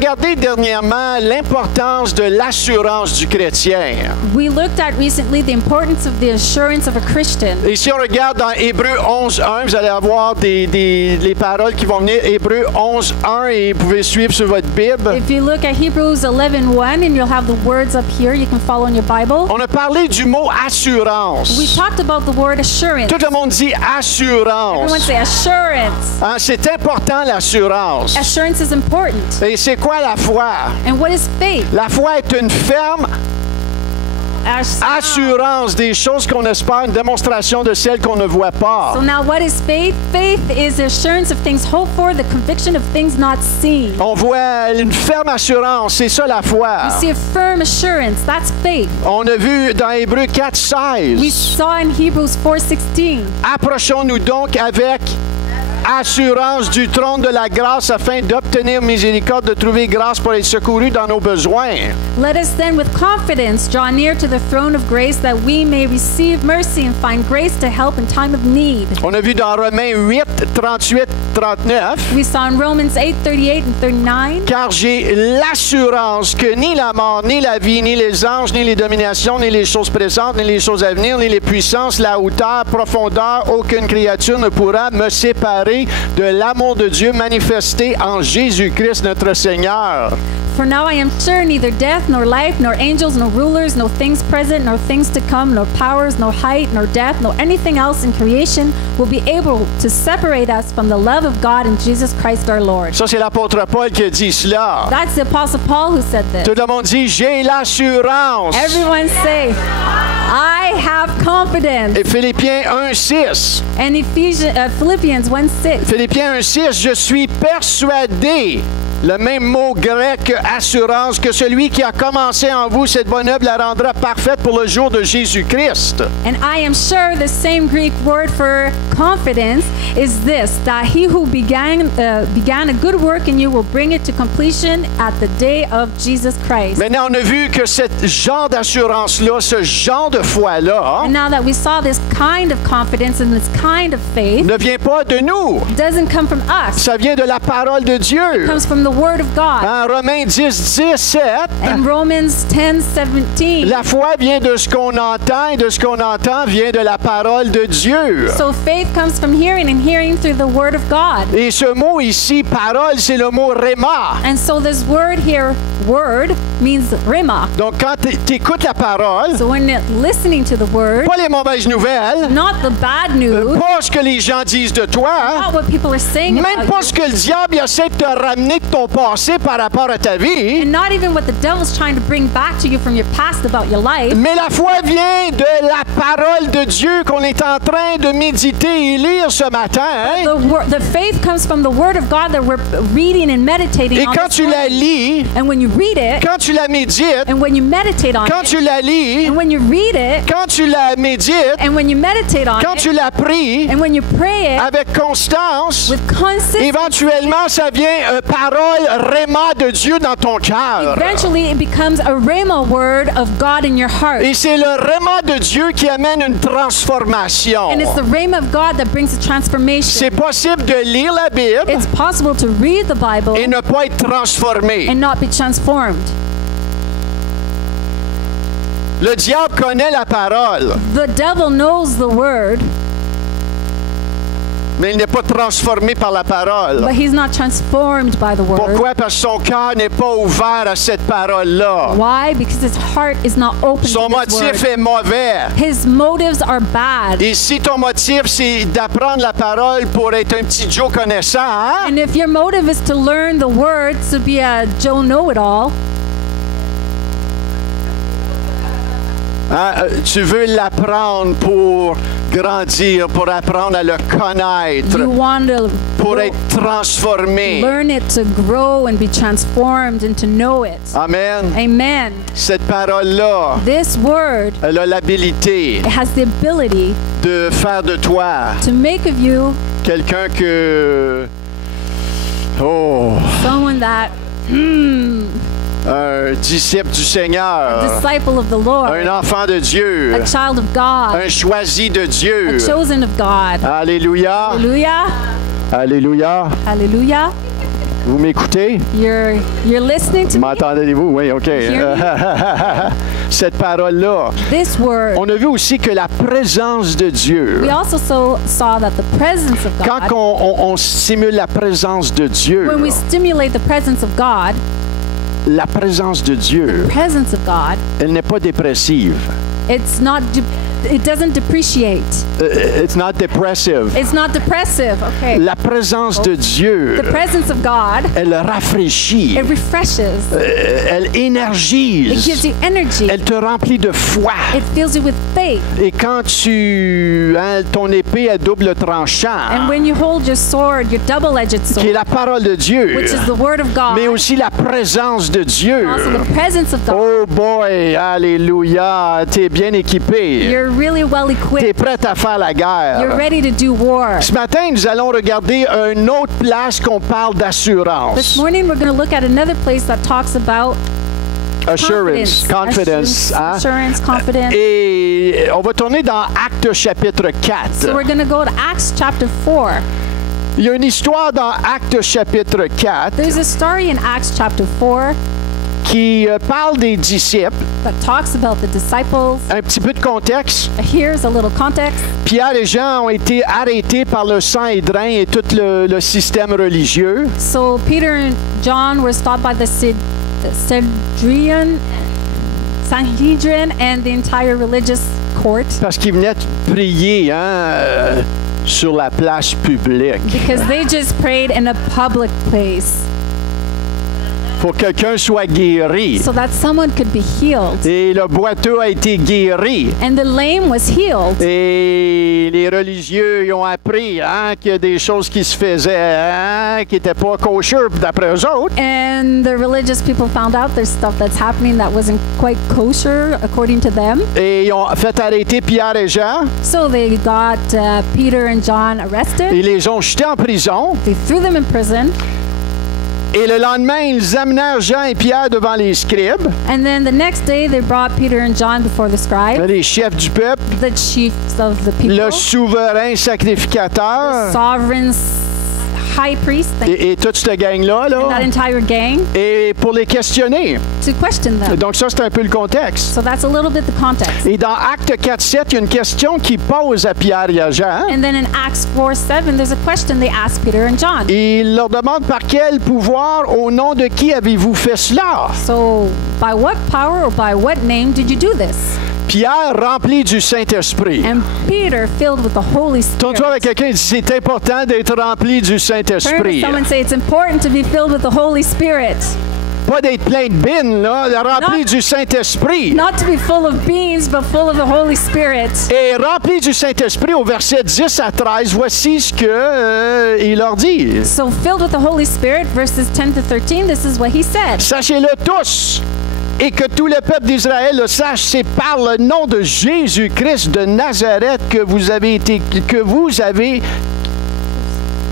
regardé dernièrement l'importance de l'assurance du chrétien. We looked at recently the importance of the assurance of a Christian. Et si on regarde dans Hébreux 11.1, vous allez avoir les paroles qui vont venir. Hébreux 11.1 et vous pouvez suivre sur votre Bible. If you look at Hebrews 11:1 and you'll have the words up here, you can follow in your Bible. On a parlé du mot assurance. We talked about the word assurance. Tout le monde dit assurance. Everyone say assurance. Hein, c'est important l'assurance. Assurance is important. Et c'est quoi la foi? And what is faith? La foi est une ferme assurance des choses qu'on espère, une démonstration de celles qu'on ne voit pas. So now what is faith? Faith is the assurance of things hoped for, the conviction of things not seen. On voit une ferme assurance, c'est ça la foi. You see a firm assurance, that's faith. On a vu dans Hébreux 4.16. We saw in Hebrews 4:16. Approchons-nous donc avec assurance du trône de la grâce afin d'obtenir miséricorde, de trouver grâce pour être secouru dans nos besoins. Let us then with confidence draw near to the throne of grace that we may receive mercy and find grace to help in time of need. On a vu dans Romains 8, 38, 39. We saw in Romans 8:38 and 39. Car j'ai l'assurance que ni la mort, ni la vie, ni les anges, ni les dominations, ni les choses présentes, ni les choses à venir, ni les puissances, la hauteur, profondeur, aucune créature ne pourra me séparer de l'amour de Dieu manifesté en Jésus-Christ notre Seigneur. For now I am sure neither death, nor life, nor angels, nor rulers, nor things present, nor things to come, nor powers, nor height, nor depth, nor anything else in creation will be able to separate us from the love of God in Jesus Christ our Lord. Ça, c'est l'apôtre Paul qui a dit cela. That's the Apostle Paul who said this. Tout le monde dit, j'ai l'assurance. Everyone say, I have confidence. Et Philippiens 1.6. And Philippians 1:6. Philippiens 1.6, je suis persuadé, le même mot grec assurance, que celui qui a commencé en vous cette bonne œuvre la rendra parfaite pour le jour de Jésus-Christ. And I am sure the same Greek word for confidence is this, that he who began a good work in you will bring it to completion at the day of Jesus Christ. Maintenant, on a vu que ce genre d'assurance-là, ce genre de foi-là, And now that we saw this kind of confidence and this kind of faith, ne vient pas de nous. doesn't come from us. Ça vient de la parole de It Dieu. comes from the Word of God. En Romains 10.17, In Romans 10:17. la foi vient de ce qu'on entend et de ce qu'on entend vient de la parole de Dieu. So faith comes from hearing and hearing through the Word of God. Et ce mot ici, parole, c'est le mot rhéma. And so this word here, word, means rhema. Donc, quand tu écoutes la parole, So when you're listening to the Word, pas les mauvaises nouvelles, not the bad news, pas ce que les gens disent de toi, not what people are saying même about pas you, ce que le diable essaie de te ramener de ton passé par rapport à ta vie, and not even what the devil's trying to bring back to you from your past about your life. mais la foi vient de la parole de Dieu qu'on est en train de méditer et lire ce matin. The faith comes from the Word of God that we're reading and meditating Et on. quand this tu la morning. lis, And when you read it, quand tu la médites, and when you meditate on quand it, tu la lis, and when you read it, quand tu la médites, and when you meditate on quand it, tu la pries and when you pray it avec constance, with consistency, éventuellement, ça vient parole rhéma de Dieu dans ton cœur. eventually it becomes a rhema word of God in your heart. Et c'est le rhéma de Dieu qui amène une transformation. And it's the rhema of God that brings a transformation. C'est possible de lire la Bible It's possible to read the Bible et ne pas être transformé. and not be transformed. Le diable connaît la parole, The devil knows the word, mais il n'est pas transformé par la parole. but he's not transformed by the word. Pourquoi? Parce que son cœur n'est pas ouvert à cette parole-là. Why? Because his heart is not open Son to this motif word. est mauvais. His motives are bad. Et si ton motif, c'est d'apprendre la parole pour être un petit Joe connaissant, hein? And if your motive is to learn the word, to be a Joe know-it-all, Tu veux l'apprendre pour grandir, pour apprendre à le connaître, you want to pour être transformé. learn it to grow and be transformed and to know it. Amen. Amen. Cette parole-là, This word, elle a l'habilité it has the ability de faire de toi to make of you quelqu'un que... Oh, someone that, un disciple du Seigneur, disciple of the Lord, un enfant de Dieu, a child of God, un choisi de Dieu. a chosen of God. Alléluia. Hallelujah. Alléluia. Hallelujah. Vous m'écoutez? You're listening to me. M'entendez-vous? Oui, OK. Hear Cette parole-là. This word. On a vu aussi que la présence de Dieu, We also saw that the presence of quand God, on stimule la présence de Dieu, when we stimulate the presence of God, la présence de Dieu, presence of God, elle n'est pas dépressive. it doesn't depreciate. It's not depressive. It's not depressive. Okay. La présence de Dieu, The presence of God, elle rafraîchit, it refreshes. elle It énergise, gives you energy. elle te remplit de foi. It fills you with faith. Et quand ton épée à double tranchant, And when you hold your sword, your double-edged qui est sword, la parole de Dieu, which is the word of God, mais aussi la présence de Dieu. also the presence of God, Oh boy, alléluia, t'es bien équipé. you're really well T'es equipped. prête à faire la You're guerre. ready to do war. Ce matin, nous allons regarder une autre place qu'on parle This d'assurance. morning, we're going to look at another place that talks about Confidence. Hein? Assurance, confidence. Et on va tourner dans Actes chapitre 4. So we're going to go to Acts chapter 4. Il y a une histoire dans Actes chapitre 4 There's a story in Acts chapter 4 qui parle des disciples. that talks about the disciples. Un petit peu de contexte. Here's a little context. Pierre et Jean ont été arrêtés par le Sanhédrin et tout le système religieux So Peter and John were stopped by the Sanhedrin and the entire religious court parce qu'ils venaient prier sur la place publique. because they just prayed in a public place Pour que quelqu'un soit guéri. so that someone could be healed. Et le boiteux a été guéri. And the lame was healed. Et les religieux ils ont appris qu'il y a des choses qui se faisaient qui n'étaient pas kosher d'après eux autres. And the religious people found out there's stuff that's happening that wasn't quite kosher according to them. Et ils ont fait arrêter Pierre et Jean. So they got Peter and John arrested. Ils les ont jetés en prison. They threw them in prison. Et le lendemain, ils amenèrent Jean et Pierre devant les scribes, And then the next day they brought Peter and John before the scribe, les chefs du peuple, the chiefs of the people, le souverain sacrificateur sovereign high priest, et toute cette gang-là. and that Là, entire gang, et pour les questionner. to question them. Donc ça, c'est un peu le contexte. So that's a little bit the context. Et dans Acte 4-7, il y a une question qui pose à Pierre et à Jean. And then in Acts 4:7, there's a question they ask Peter and John. Il leur demande par quel pouvoir, au nom de qui avez-vous fait cela? So by what power or by what name did you do this? Pierre, rempli du Saint-Esprit. And Peter, filled with the Holy Tourne-toi avec Spirit. quelqu'un et dis, c'est important d'être rempli du Turn to Saint-Esprit. someone and say, it's important to be filled with the Holy Spirit. Pas d'être plein de bines, là, rempli Not- du Saint-Esprit. Not to be full of beans, but full of the Holy Spirit. Et rempli du Saint-Esprit, au verset 10 à 13, voici ce que il leur dit. So filled with the Holy Spirit, verses 10 to 13, this is what he said. Sachez-le tous, et que tout le peuple d'Israël le sache, c'est par le nom de Jésus-Christ de Nazareth que vous avez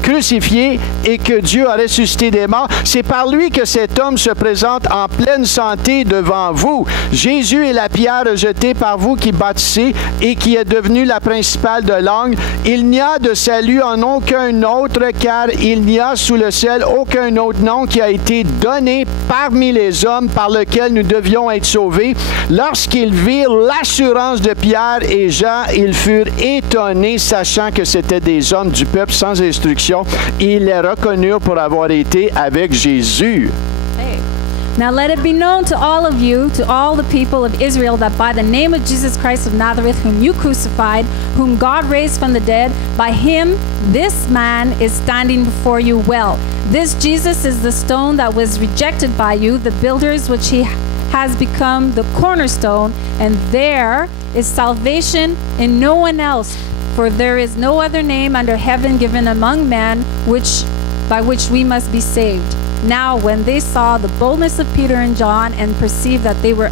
crucifié et que Dieu a ressuscité des morts. C'est par lui que cet homme se présente en pleine santé devant vous. Jésus est la pierre rejetée par vous qui bâtissez et qui est devenue la principale de l'angle. Il n'y a de salut en aucun autre, car il n'y a sous le ciel aucun autre nom qui a été donné parmi les hommes par lequel nous devions être sauvés. Lorsqu'ils virent l'assurance de Pierre et Jean, ils furent étonnés, sachant que c'étaient des hommes du peuple sans instruction. Ils les reconnurent pour avoir été avec Jésus. Hey. Now let it be known to all of you, to all the people of Israel, that by the name of Jesus Christ of Nazareth, whom you crucified, whom God raised from the dead, by him this man is standing before you well. This Jesus is the stone that was rejected by you, the builders, which he has become the cornerstone, and there is salvation in no one else. For there is no other name under heaven given among men by which we must be saved. Now, when they saw the boldness of Peter and John and perceived that they were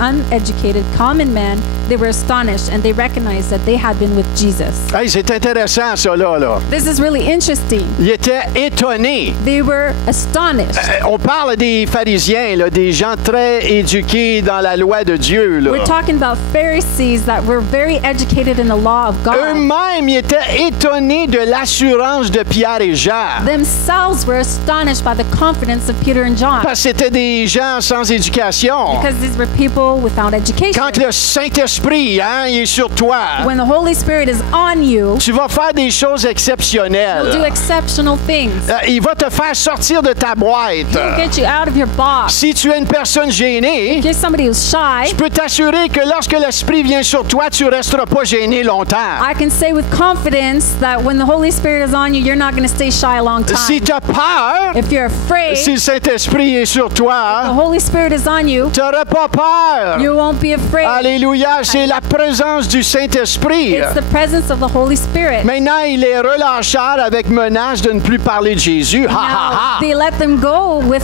uneducated common men, they were astonished and they recognized that they had been with Jesus. Hey, c'est intéressant, ça, là. This is really interesting. Ils étaient étonnés. They were astonished. On parle des pharisiens, là, des gens très éduqués dans la loi de Dieu. Là. We're talking about Pharisees that were very educated in the law of God. Eux-mêmes ils étaient étonnés de l'assurance de Pierre et Jean. Themselves were astonished by the confidence of Peter and John. Parce que c'était des gens sans éducation. Because these were people without education. Quand le Saint-Esprit il est sur toi, When the Holy Spirit is on you, tu vas faire des choses exceptionnelles. He'll do exceptional things. Il va te faire sortir de ta boîte. He'll get you out of your box. Si tu es une personne gênée, If you're somebody who's shy, je peux t'assurer que lorsque l'Esprit vient sur toi, tu ne resteras pas gêné longtemps. I can say with confidence that when the Holy Spirit is on you, you're not going to stay shy a long time. Si tu as peur, If you're afraid, si le Saint-Esprit est sur the toi, Holy Spirit is on you, tu n'auras pas peur. you won't be afraid. Alléluia, c'est la présence du Saint-Esprit. It's the presence of the Holy Spirit. Maintenant, il les relâchèrent avec menace de ne plus parler de Jésus. Ha, ha, Now, ha. they let them go with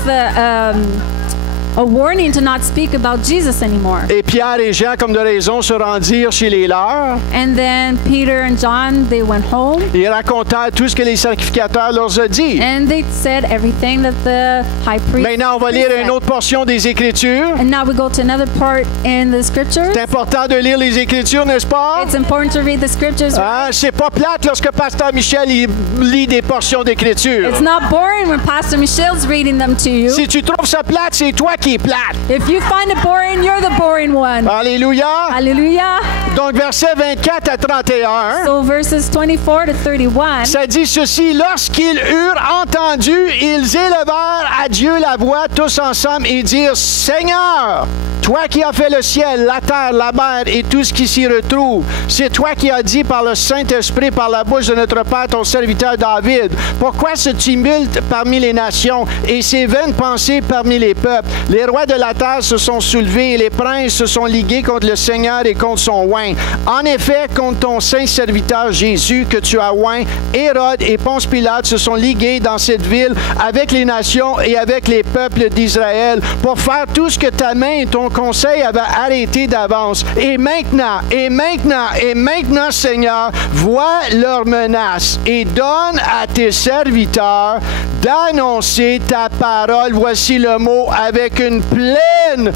a warning to not speak about Jesus anymore. Et Pierre et Jean, comme de raison, se rendirent chez les leurs. And then Peter and John, they went home Ils racontèrent tout ce que les sacrificateurs leur ont dit. and they said everything that the high priest Maintenant, on va lire said. une autre portion des Écritures. And now we go to another part in the scriptures. C'est important de lire les Écritures, n'est-ce pas? It's important to read the scriptures. C'est pas plate lorsque Pasteur Michel il lit des portions d'Écriture. It's not boring when Pastor Michelle's reading them to you. Si tu trouves ça plate, c'est toi qui es plate. If you find it boring, you're the boring one. Alléluia. Hallelujah. Donc, versets 24 à 31. So verses 24 to 31. Ça dit ceci, lorsqu'ils eurent entendu, ils élevèrent à Dieu la voix tous ensemble et dirent, Seigneur, toi qui as fait le ciel, la terre, la mer et tout ce qui s'y retrouve, c'est toi qui as dit par le Saint-Esprit, par la bouche de notre Père, ton serviteur David, pourquoi ce tumulte parmi les nations et ces vaines pensées parmi les peuples? Les rois de la terre se sont soulevés et les princes se sont ligués contre le Seigneur et contre son oint. En effet, contre ton saint serviteur Jésus que tu as oint, Hérode et Ponce Pilate se sont ligués dans cette ville avec les nations et avec les peuples d'Israël pour faire tout ce que ta main et ton conseil avaient arrêté d'avance. Et maintenant, Seigneur, vois leurs menaces et donne à tes serviteurs d'annoncer ta parole. Voici le mot avec une pleine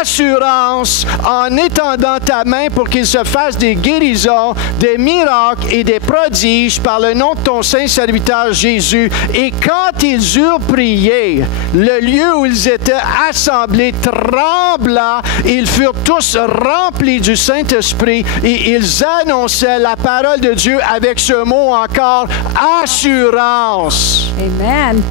assurance en étendant ta main pour qu'il se fasse des guérisons, des miracles et des prodiges par le nom de ton saint serviteur Jésus. Et quand ils eurent prié, le lieu où ils étaient assemblés trembla, ils furent tous remplis du Saint-Esprit et ils annonçaient la parole de Dieu avec ce mot encore, assurance. Amen.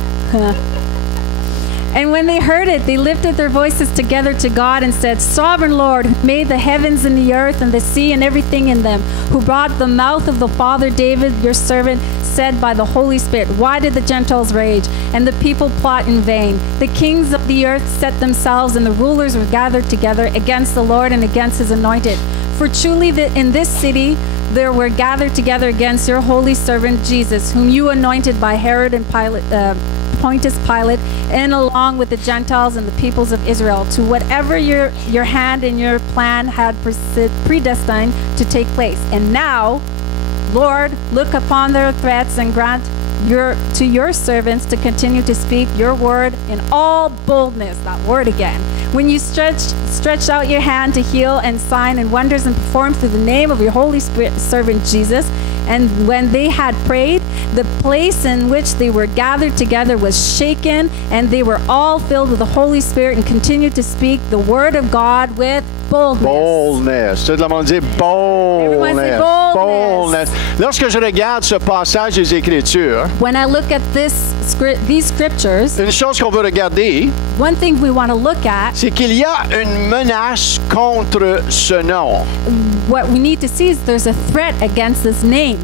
And when they heard it, they lifted their voices together to God and said, Sovereign Lord, who made the heavens and the earth and the sea and everything in them, who brought the mouth of the father David, your servant, said by the Holy Spirit, why did the Gentiles rage and the people plot in vain? The kings of the earth set themselves and the rulers were gathered together against the Lord and against his anointed. For truly in this city there were gathered together against your holy servant Jesus, whom you anointed by Herod and Pontius Pilate, and along with the Gentiles and the peoples of Israel, to whatever your hand and your plan had predestined to take place. And now, Lord, look upon their threats and grant to your servants to continue to speak your word in all boldness. That word again. When you stretched out your hand to heal and sign and wonders and perform through the name of your holy servant Jesus. And when they had prayed, the place in which they were gathered together was shaken, and they were all filled with the Holy Spirit and continued to speak the word of God with boldness. Boldness. Tout le monde dit Everyone say boldness. boldness. Lorsque je regarde ce passage des Écritures, When I look at these scriptures, une chose qu'on veut regarder, one thing we want to look at, c'est qu'il y a une menace contre ce nom. what we need to see is there's a threat against this name.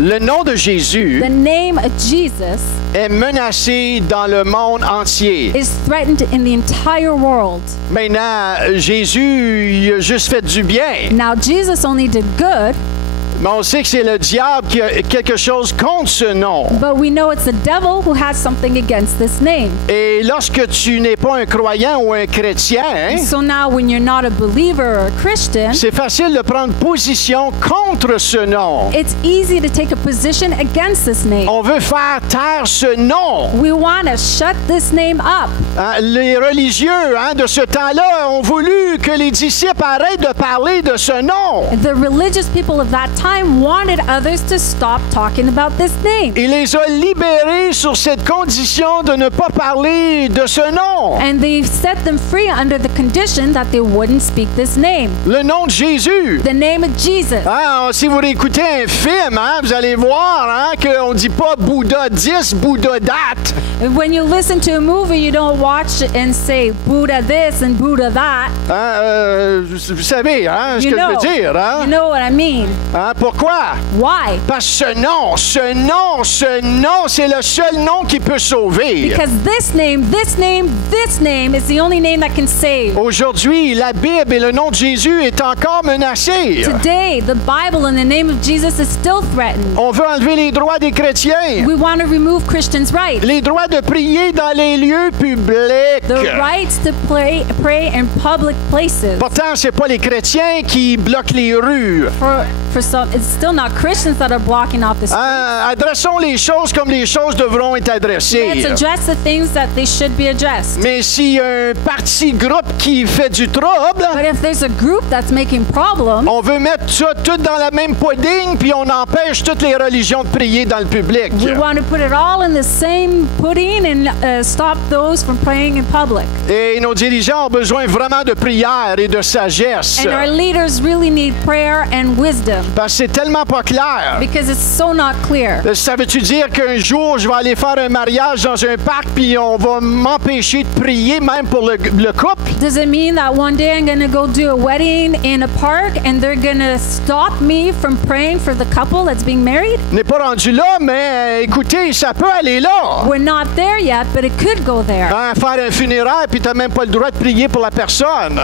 Le nom de Jésus The name of Jesus est menacé dans le monde entier. is threatened in the entire world. Maintenant, Jésus il a juste fait du bien. Now, Jesus only did good, Mais on sait que c'est le diable qui a quelque chose contre ce nom. But we know it's the devil who has something against this name. Et lorsque tu n'es pas un croyant ou un chrétien, So now when you're not a believer or a Christian, c'est facile de prendre position contre ce nom. it's easy to take a position against this name. On veut faire taire ce nom. We want to shut this name up. Hein, les religieux de ce temps-là ont voulu que les disciples arrêtent de parler de ce nom. The religious people of that time wanted others to stop talking about this name. Il les a libérés sur cette condition de ne pas parler de ce nom. And they set them free under the condition that they wouldn't speak this name. Le nom de Jésus. The name of Jesus. Si vous réécoutez un film, vous allez voir qu'on ne dit pas Bouddha 10, Bouddha that. And when you listen to a movie, you don't watch it and say Buddha this and Buddha that. Vous savez ce que je veux dire. You know what I mean. Pourquoi? Why? Parce que ce nom, c'est le seul nom qui peut sauver. Because this name is the only name that can save. Aujourd'hui, la Bible et le nom de Jésus est encore menacé. Today, the Bible and the name of Jesus is still threatened. On veut enlever les droits des chrétiens. We want to remove Christians' rights. Les droits de prier dans les lieux publics. The rights to pray in public places. Pourtant, c'est pas les chrétiens qui bloquent les rues. For some, it's still not Christians that are blocking off the streets. Adressons les choses comme les choses devront être adressées. Let's address the things that they should be addressed. Mais s'il y a un parti groupe qui fait du trouble, But if there's a group that's making problems, on veut mettre ça tout dans la même pudding puis on empêche toutes les religions de prier dans le public. we want to put it all in the same pudding and stop those from praying in public. Et nos dirigeants ont besoin vraiment de prière et de sagesse. And our leaders really need prayer and wisdom Parce que c'est tellement pas clair. because it's so not clear. Ça veut-tu dire qu'un jour, je vais aller faire un mariage dans un parc puis on va m'empêcher de prier même pour le couple? Does it mean that one day I'm going to go do a wedding in a park and they're going to stop me from praying for the couple that's being married? On n'est pas rendu là, mais écoutez, ça peut aller là. We're not there yet, but it could go there. Faire un funéraire puis t'as même pas le droit de prier pour la personne.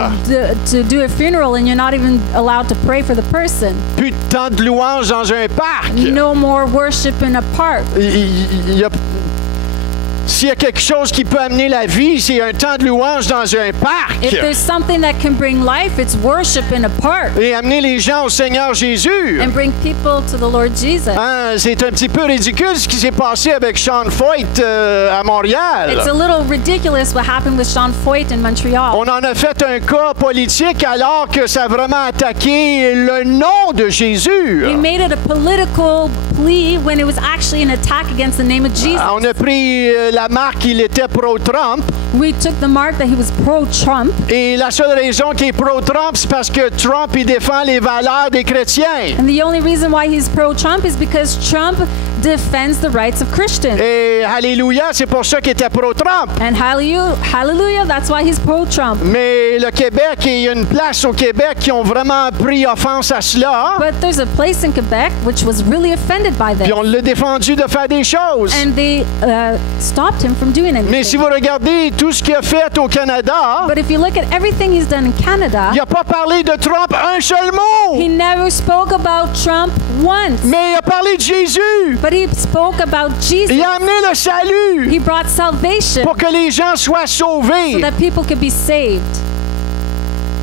To do a funeral and you're not even allowed to pray for the person. Plus de temps de louange dans un parc. No more worship in a park. S'il y a quelque chose qui peut amener la vie, c'est un temps de louange dans un parc. If there's something that can bring life, it's worship in a park. Et amener les gens au Seigneur Jésus. And bring people to the Lord Jesus. C'est un petit peu ridicule ce qui s'est passé avec Sean Foyt à Montréal. It's a little ridiculous what happened with Sean Foyt in Montreal. On en a fait un cas politique alors que ça a vraiment attaqué le nom de Jésus. We made it a political plea when it was actually an attack against the name of Jesus. On a pris la marque qu'il était pro-Trump. We took the mark that he was pro-Trump. Et la seule raison qu'il est pro-Trump, c'est parce que Trump, il défend les valeurs des chrétiens. And the only reason why he's pro-Trump is because Trump defends the rights of Christians. Et alléluia, c'est pour ça qu'il était pro-Trump. And hallelujah, that's why he's pro-Trump. Mais le Québec, il y a une place au Québec qui ont vraiment pris offense à cela. But there's a place in Quebec which was really offended by this. Puis on l'a défendu de faire des choses. And they stopped him from doing anything. Mais si vous regardez tout ce qu'il a fait au Canada, But if you look at everything he's done in Canada, il n'a pas parlé de Trump un seul mot. he never spoke about Trump once. Mais il a parlé de Jésus. But he spoke about Jesus. Il a amené le salut He brought salvation pour que les gens soient sauvés. so that people could be saved.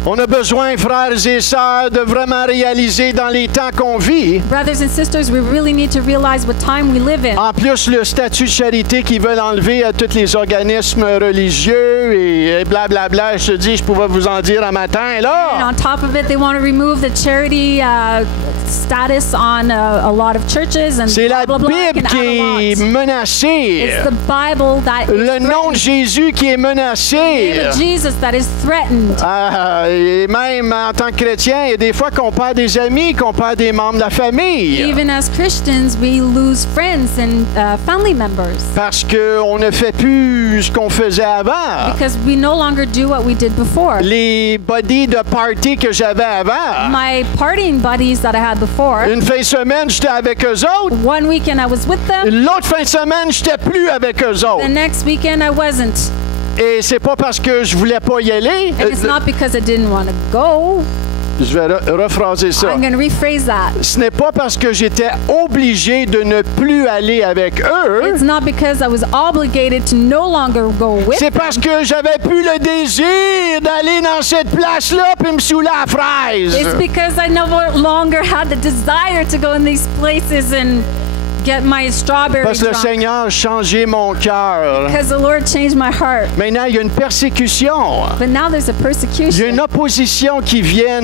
On a besoin, frères et sœurs, de vraiment réaliser dans les temps qu'on vit. Brothers and sisters, we really need to realize what time we live in. En plus, le statut de charité qu'ils veulent enlever à tous les organismes religieux et blablabla, je te dis, je pouvais vous en dire un matin, And là. on top of it, they want to remove the charity status on a lot of churches and C'est la blah, blah, blah, Bible and qui est add a lot. menacée. It's the Bible that is Le nom de threatened. Jésus qui est menacé. The name of Jesus that is threatened. Et même en tant que chrétien, il y a des fois qu'on perd des amis, qu'on perd des membres de la famille. Even as Christians, we lose friends and family members Parce qu'on ne fait plus ce qu'on faisait avant. because we no longer do what we did before. Les buddies de party que j'avais avant. My partying buddies that I had before, Une fin de semaine, j'étais avec eux autres. one weekend I was with them, L'autre fin de semaine, j'étais plus avec eux the autres. next weekend I wasn't. Et c'est pas parce que je voulais pas y aller. And it's not because I didn't want to go. Je vais rephraser ça. I'm going to rephrase that. Ce n'est pas parce que j'étais obligé de ne plus aller avec eux. It's not because I was obligated to no longer go with C'est them. parce que j'avais plus le désir d'aller dans cette place-là puis me saouler à la fraise. It's because I no longer had the desire to go in these places and get my strawberry Parce que le drunk. Seigneur a changé mon cœur. Because the Lord changed my heart. Maintenant, il y a une persécution. But now there's a Il y a persecution. une opposition qui vient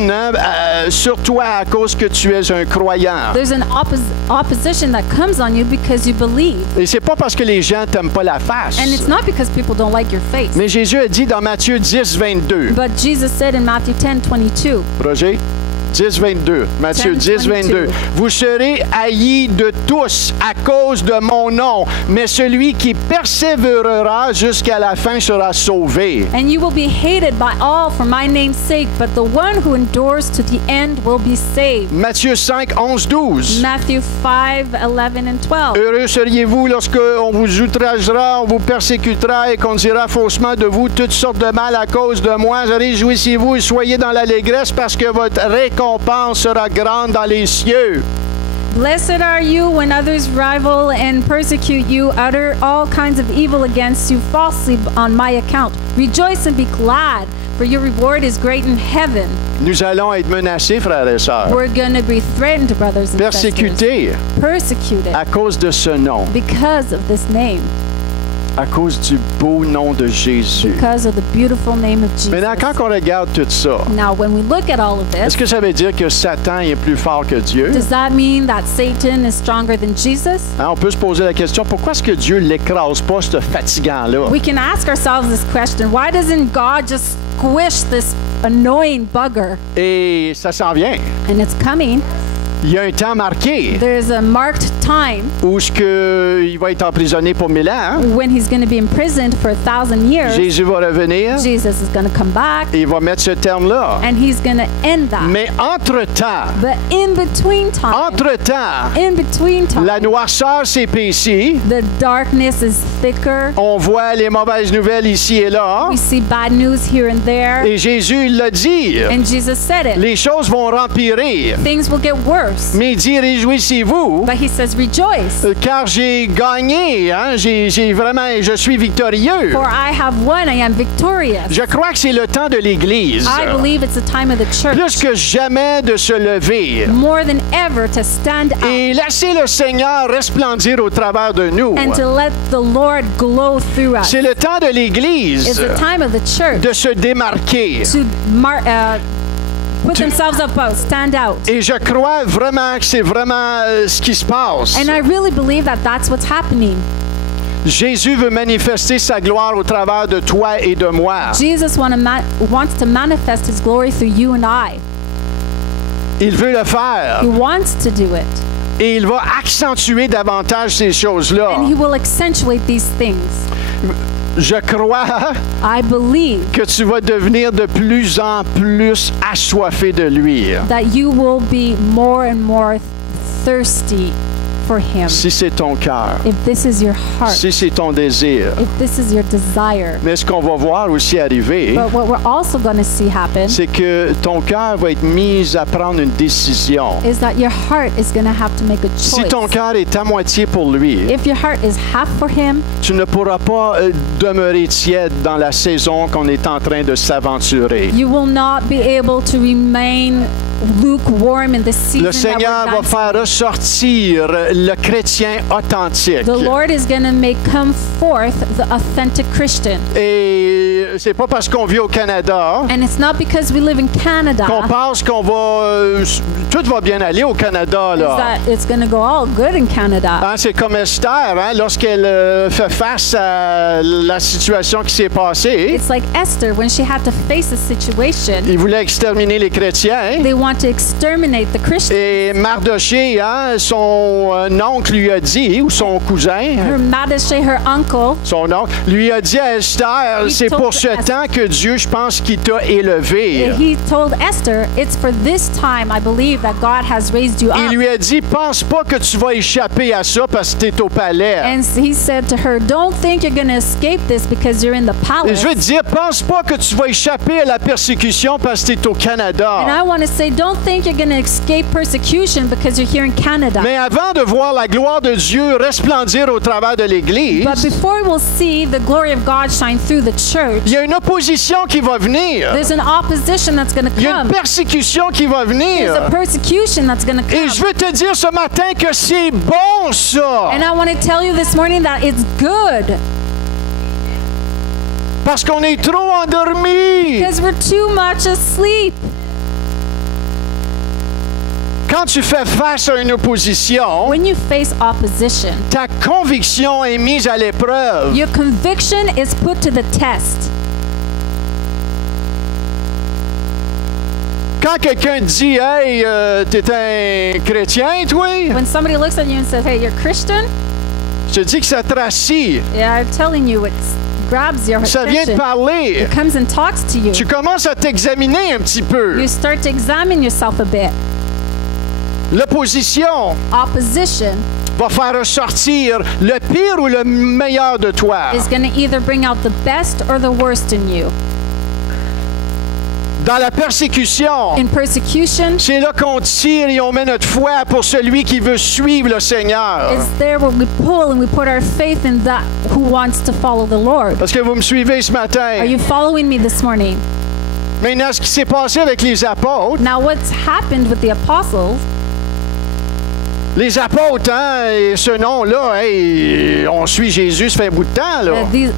sur toi à cause que tu es un croyant. There's an opposition that comes on you because you believe. Et c'est pas parce que les gens t'aiment pas la face. And it's not because people don't like your face. Mais Jésus a dit dans Matthieu 10, 22. But Jesus said in Matthew 10:22, Roger? 10, 22. Matthieu 10, 22. Vous serez haïs de tous à cause de mon nom, mais celui qui persévérera jusqu'à la fin sera sauvé. and you will be hated by all for my name's sake, but the one who endures to the end will be saved. Matthieu 5, 11, 12. Matthew 5:11 and 12. Heureux seriez-vous lorsque on vous outragera, on vous persécutera et qu'on dira faussement de vous toutes sortes de mal à cause de moi. Réjouissez-vous et soyez dans l'allégresse parce que votre récompense sera grande dans les cieux. Blessed are you when others rival and persecute you, utter all kinds of evil against you falsely on my account. Rejoice and be glad, for your reward is great in heaven. Nous allons être menacés, frères et sœurs, We're going to be threatened, brothers and sisters. persécutés Persecuted à cause de ce nom, because of this name, à cause du beau nom de Jésus. because of the beautiful name of Jesus. Maintenant, quand on regarde tout ça, Now, when we look at all of est-ce this, que ça veut dire que Satan est plus fort que Dieu? does that mean that Satan is stronger than Jesus? Hein, on peut se poser la question, pourquoi est-ce que Dieu l'écrase pas, ce fatigant-là? We can ask ourselves this question. Why doesn't God just squish this annoying bugger? Et ça s'en vient. And it's coming. Il y a un temps marqué There's a marked time où il va être emprisonné pour 1000 ans. Hein? when he's going to be imprisoned for 1,000 years. Jésus va revenir Jesus is going to come back et il va mettre ce terme-là. and he's going to end that. Mais entre-temps, But in between time, la noirceur s'épaissit. the darkness is thicker. On voit les mauvaises nouvelles ici et là. We see bad news here and there. Et Jésus il l'a dit. And Jesus said it. Les choses vont empirer. Things will get worse. Mais il dit, réjouissez-vous, But he says, rejoice, car j'ai gagné. Hein? Je suis victorieux. for I have won, I am victorious. Je crois que c'est le temps de l'Église. I believe it's the time of the church. Plus que jamais de se lever More than ever to stand out et laisser le Seigneur resplendir au travers de nous. and to let the Lord glow through us. C'est le temps de l'Église It's the time of the church de se démarquer. to put themselves up, stand out. Et je crois vraiment que c'est vraiment ce qui se passe. And I really believe that that's what's happening. Jésus veut manifester sa gloire au travers de toi et de moi. Jesus wants to manifest his glory through you and I. Il veut le faire. He wants to do it. Et il va accentuer davantage ces choses-là. And he will accentuate these things. Je crois I believe que tu vas devenir de plus en plus assoiffé de lui. that you will be more and more thirsty for him. Si c'est ton cœur, If this is your heart, si c'est ton désir. if this is your desire. Mais ce qu'on va voir aussi arriver, But what we're also going to see happen c'est que ton cœur va être mis à prendre une décision. is that your heart is going to have to make a Si ton choice. cœur est à moitié pour lui, If your heart is half for him, tu ne pourras pas demeurer tiède dans la saison qu'on est en train de s'aventurer. you will not be able to remain lukewarm in the season Le Seigneur that va we're faire ressortir le chrétien authentique. The Lord is going to make come forth the authentic Christian. Et c'est pas parce qu'on vit au Canada And it's not because we live in Canada qu'on pense qu'on va tout va bien aller au Canada là. that it's going to go all good in Canada. Hein, c'est comme Esther, hein, lorsqu'elle fait face à la situation qui s'est passée. It's like Esther when she had to face a situation. Il voulait exterminer les chrétiens. They want to exterminate the Christians. Et Mardoché, hein, son oncle lui a dit, ou son cousin, Her Madashe, her uncle, son oncle, lui a dit à Esther, He c'est told pour ce temps que Dieu, je pense, qu'il t'a élevé. He told Esther, it's for this time I believe that God has raised you Il up. lui a dit, pense pas que tu vas échapper à ça parce que tu es au palais. And he said to her, don't think you're going to escape this because you're in the Et palace. je veux te dire, pense pas que tu vas échapper à la persécution parce que tu es au Canada. And I want to say, don't think you're going to escape persecution because you're here in Canada. Mais avant de voir la gloire de Dieu resplendir au travers de l'Église, But before we'll see the glory of God shine through the church, il y a une opposition qui va venir. there's an opposition that's going to Il y a une come. persécution qui va There's venir. a persecution that's going to Et come. je veux te dire ce matin que c'est bon ça. And I want to tell you this morning that it's good Parce qu'on est trop endormis. because we're too much asleep. Quand tu fais face à une opposition, When you face opposition, ta conviction est mise à l'épreuve. your conviction is put to the test. Quand quelqu'un te dit, hey, t'es un chrétien, toi, When somebody looks at you and says, hey, you're Christian, je te dis que ça te rassit. yeah, I'm telling you, it grabs your Ça vient te attention. parler. It comes and talks to you. Tu commences à t'examiner un petit peu. You start to examine yourself a bit. L'opposition Opposition va faire ressortir le pire ou le meilleur de toi. is going to either bring out the best or the worst in you. Dans la persécution, In persecution, c'est là qu'on tire et on met notre foi pour celui qui veut suivre le Seigneur. it's there where we pull and we put our faith in that who wants to follow the Lord. Parce que vous me suivez ce Are matin. you following me this morning? Maintenant, ce qui s'est passé avec les apôtres, Now, what's happened with the apostles? les apôtres, hein, et ce nom-là, hey, on suit Jésus, ça fait un bout de temps, là.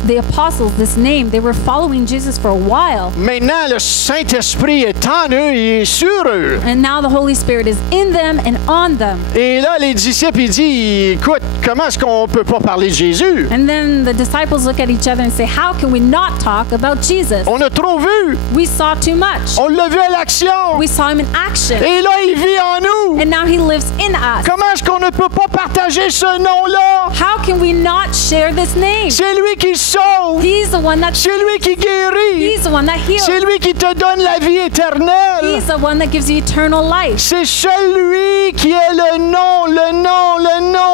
The apostles, this name, they were following Jesus for a while. Maintenant, le Saint-Esprit est en eux, il est sur eux. And now the Holy Spirit is in them and on them. Et là, les disciples, ils disent, écoute, comment est-ce qu'on peut pas parler de Jésus? And then the disciples look at each other and say, how can we not talk about Jesus? On a trop vu. We saw too much. On l'a vu à l'action. We saw him in action. Et là, il vit en nous. And now he lives in us. Comment est-ce qu'on ne peut pas partager ce nom-là? How can we not share this name? C'est lui qui sauve. He's the one that C'est lui qui guérit. He's the one that heals. C'est lui qui te donne la vie éternelle. He's the one that gives you eternal life. C'est celui qui est le nom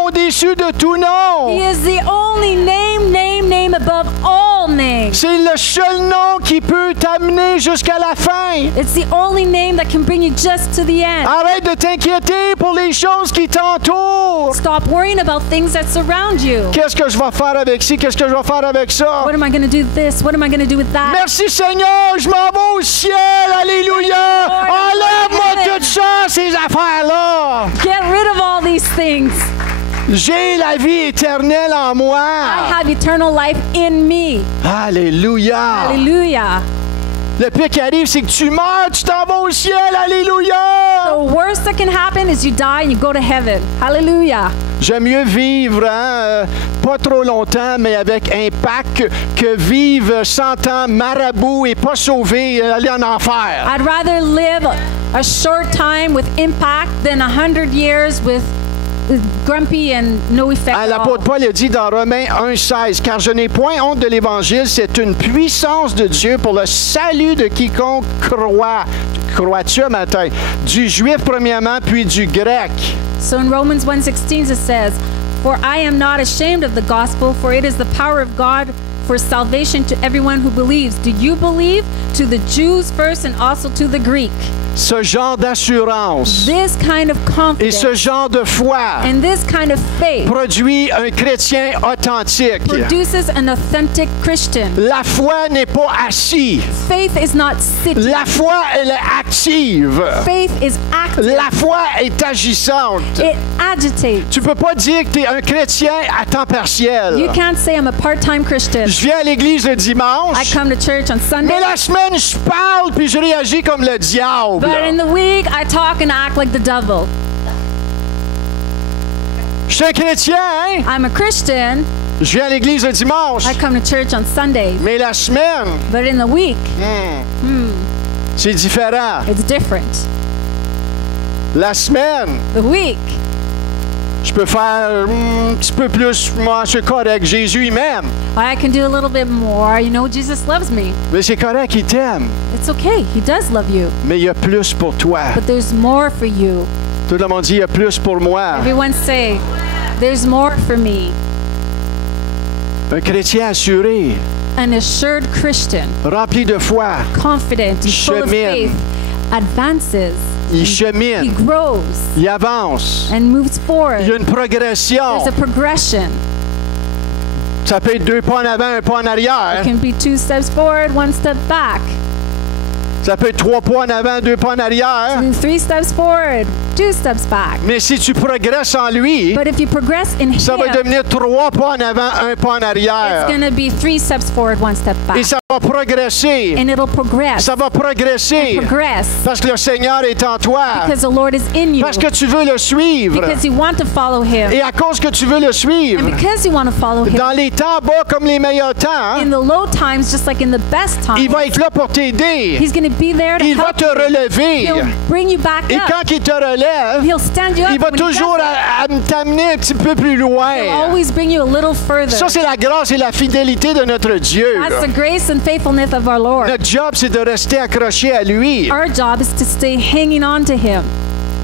au-dessus de tout He nom. is the only name above all names. C'est le seul nom qui peut t'amener jusqu'à la fin. It's the only name that can bring you just to the end. Arrête de t'inquiéter pour les choses qui t'entourent. Stop worrying about things that surround you. Qu'est-ce que je vais faire avec ci? Qu'est-ce que je vais faire avec ça? What am I going to do with this? What am I going to do with that? Merci Seigneur, je m'en vais au ciel. Alléluia. Enlève-moi tout ça, ces affaires-là. Get rid of all these things. J'ai la vie éternelle en I moi. have eternal life in me. Alléluia. Hallelujah. Le pire qui arrive, c'est que tu meurs, tu t'en vas au ciel. Alléluia. The worst that can happen is you die and you go to heaven. Hallelujah. J'aime mieux vivre, hein, pas trop longtemps, mais avec impact, que vivre 100 ans marabout et pas sauvé, aller en enfer. I'd rather live a short time with impact than 100 years with grumpy and no effect Ah, at all. l'apôtre Paul a dit dans Romains 1,16 « Car je n'ai point honte de l'Évangile, c'est une puissance de Dieu pour le salut de quiconque croit. » Crois-tu un matin? Du juif premièrement, puis du grec. So in Romans 1:16 it says, "For I am not ashamed of the gospel, for it is the power of God for salvation to everyone who believes." Do you believe? To the Jews first and also to the Greek. Ce genre d'assurance This kind of et confidence ce genre de foi and this kind of faith produit un chrétien authentique. produces an authentic Christian. La foi n'est pas assise. Faith is not sitting. La foi, elle est active. Faith is active. La foi est agissante. It agitates. Tu peux pas dire que tu es un chrétien à temps partiel. You can't say I'm a part-time Christian. Je viens à l'église le I dimanche, come to church on Sunday, mais la semaine, je parle puis je réagis comme le diable. but in the week I talk and act like the devil. Je suis un chrétien, hein? I'm a Christian. Je viens à l'église le dimanche, I come to church on Sundays, mais la semaine, but in the week c'est différent. it's different. La semaine, The week Je peux faire un petit peu plus. Moi, c'est correct. Jésus, il m'aime. I can do a little bit more. You know, Jesus loves me. Mais c'est correct, il t'aime. It's okay. He does love you. Mais il y a plus pour toi. But there's more for you. Tout le monde dit, il y a plus pour moi. Everyone say, there's more for me. Un chrétien assuré, An assured Christian, rempli de foi. confident, he's full of Chemine. faith, advances, Il he chemine, grows, il avance. and moves Il y forward. a une progression. There's a progression. Ça peut être 2 pas en avant, 1 pas en It arrière. can be 2 steps forward, 1 step back. Ça peut être 3 pas en avant, 2 pas en arrière. 3 steps forward, 2 steps back. Mais si tu progresses en lui, But if you progress in ça va Him, devenir 3 pas en avant, 1 pas en it's arrière. going to be 3 steps forward, 1 step Et back. ça va progresser. And it'll progress. Ça va progresser. Progress. Parce que le Seigneur est en toi. Because the Lord is in you. Parce que tu veux le suivre. Because you want to follow Him. Et à cause que tu veux le suivre, And because you want to follow Him. dans les temps bas comme les meilleurs temps, In the low times, just like in the best times, il va être là pour t'aider. He's going to be there to Il va help te you. relever. He'll bring you back Et up. quand il te relève, He'll stand you up. il va When he does toujours that, t'amener un petit peu plus He'll loin. always bring you a little further. Ça, c'est la grâce et la fidélité de notre Dieu. That's the grace and faithfulness of our Lord. Notre job, c'est de rester accroché à lui. Our job is to stay hanging on to Him,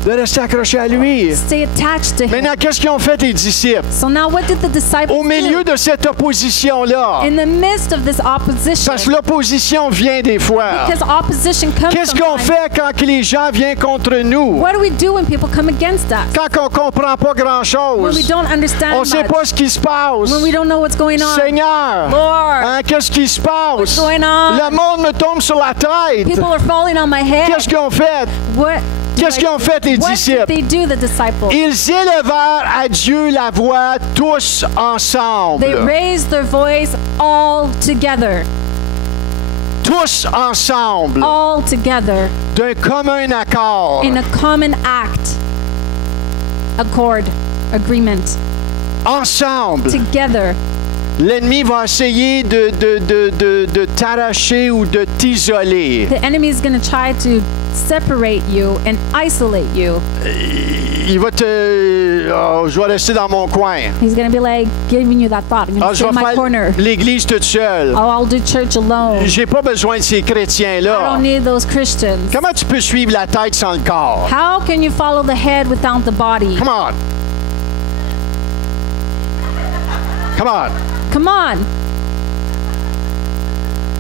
De rester accroché à lui. stay attached to Him. Maintenant, qu'est-ce qu'ils ont fait, les disciples? So now what did the disciples Au milieu do? de cette opposition-là, In the midst of this opposition, parce que l'opposition vient des fois. because opposition comes Qu'est-ce qu'on sometimes, fait quand que les gens viennent contre nous? what do we do when people come against us? Quand on comprend pas When we grand-chose? don't understand On sait much, pas ce qui se passe. when we don't know what's going on. Seigneur, Lord, hein, qu'est-ce qui se passe? what's going on? Le monde me tombe sur la tête. People are falling on my head. Qu'est-ce qu'ils ont fait? What? Qu'est-ce qu'ils ont fait, les What disciples? did they do, the disciples? Ils élevèrent à Dieu la voix tous ensemble. They raised their voice all together, Tous ensemble. all together, D'un commun accord. in a common act, accord, agreement, Ensemble. together. L'ennemi va essayer de t'arracher ou de t'isoler. The enemy is going to try to separate you and isolate you. Il va te... Oh, je vais rester dans mon coin. He's going to be like giving you that thought. I'm going Ah, to je stay vais in my faire corner. l'église toute seule. Oh, I'll do church alone. J'ai pas besoin de ces I chrétiens-là. don't need those Christians. Comment tu peux suivre la tête sans le corps? How can you follow the head without the body? Come on. Come on. Come on.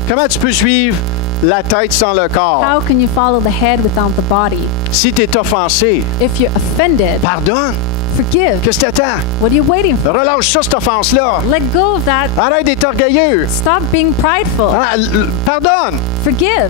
Comment tu peux suivre la tête sans le corps? How can you follow the head without the body? Si tu es offensé, If you're offended, pardonne. forgive. Qu'est-ce que t'attends? What are you waiting for? Relâche ça, cette offense-là. Let go of that. Arrête d'être orgueilleux. Stop being prideful. Hein, pardonne. Forgive.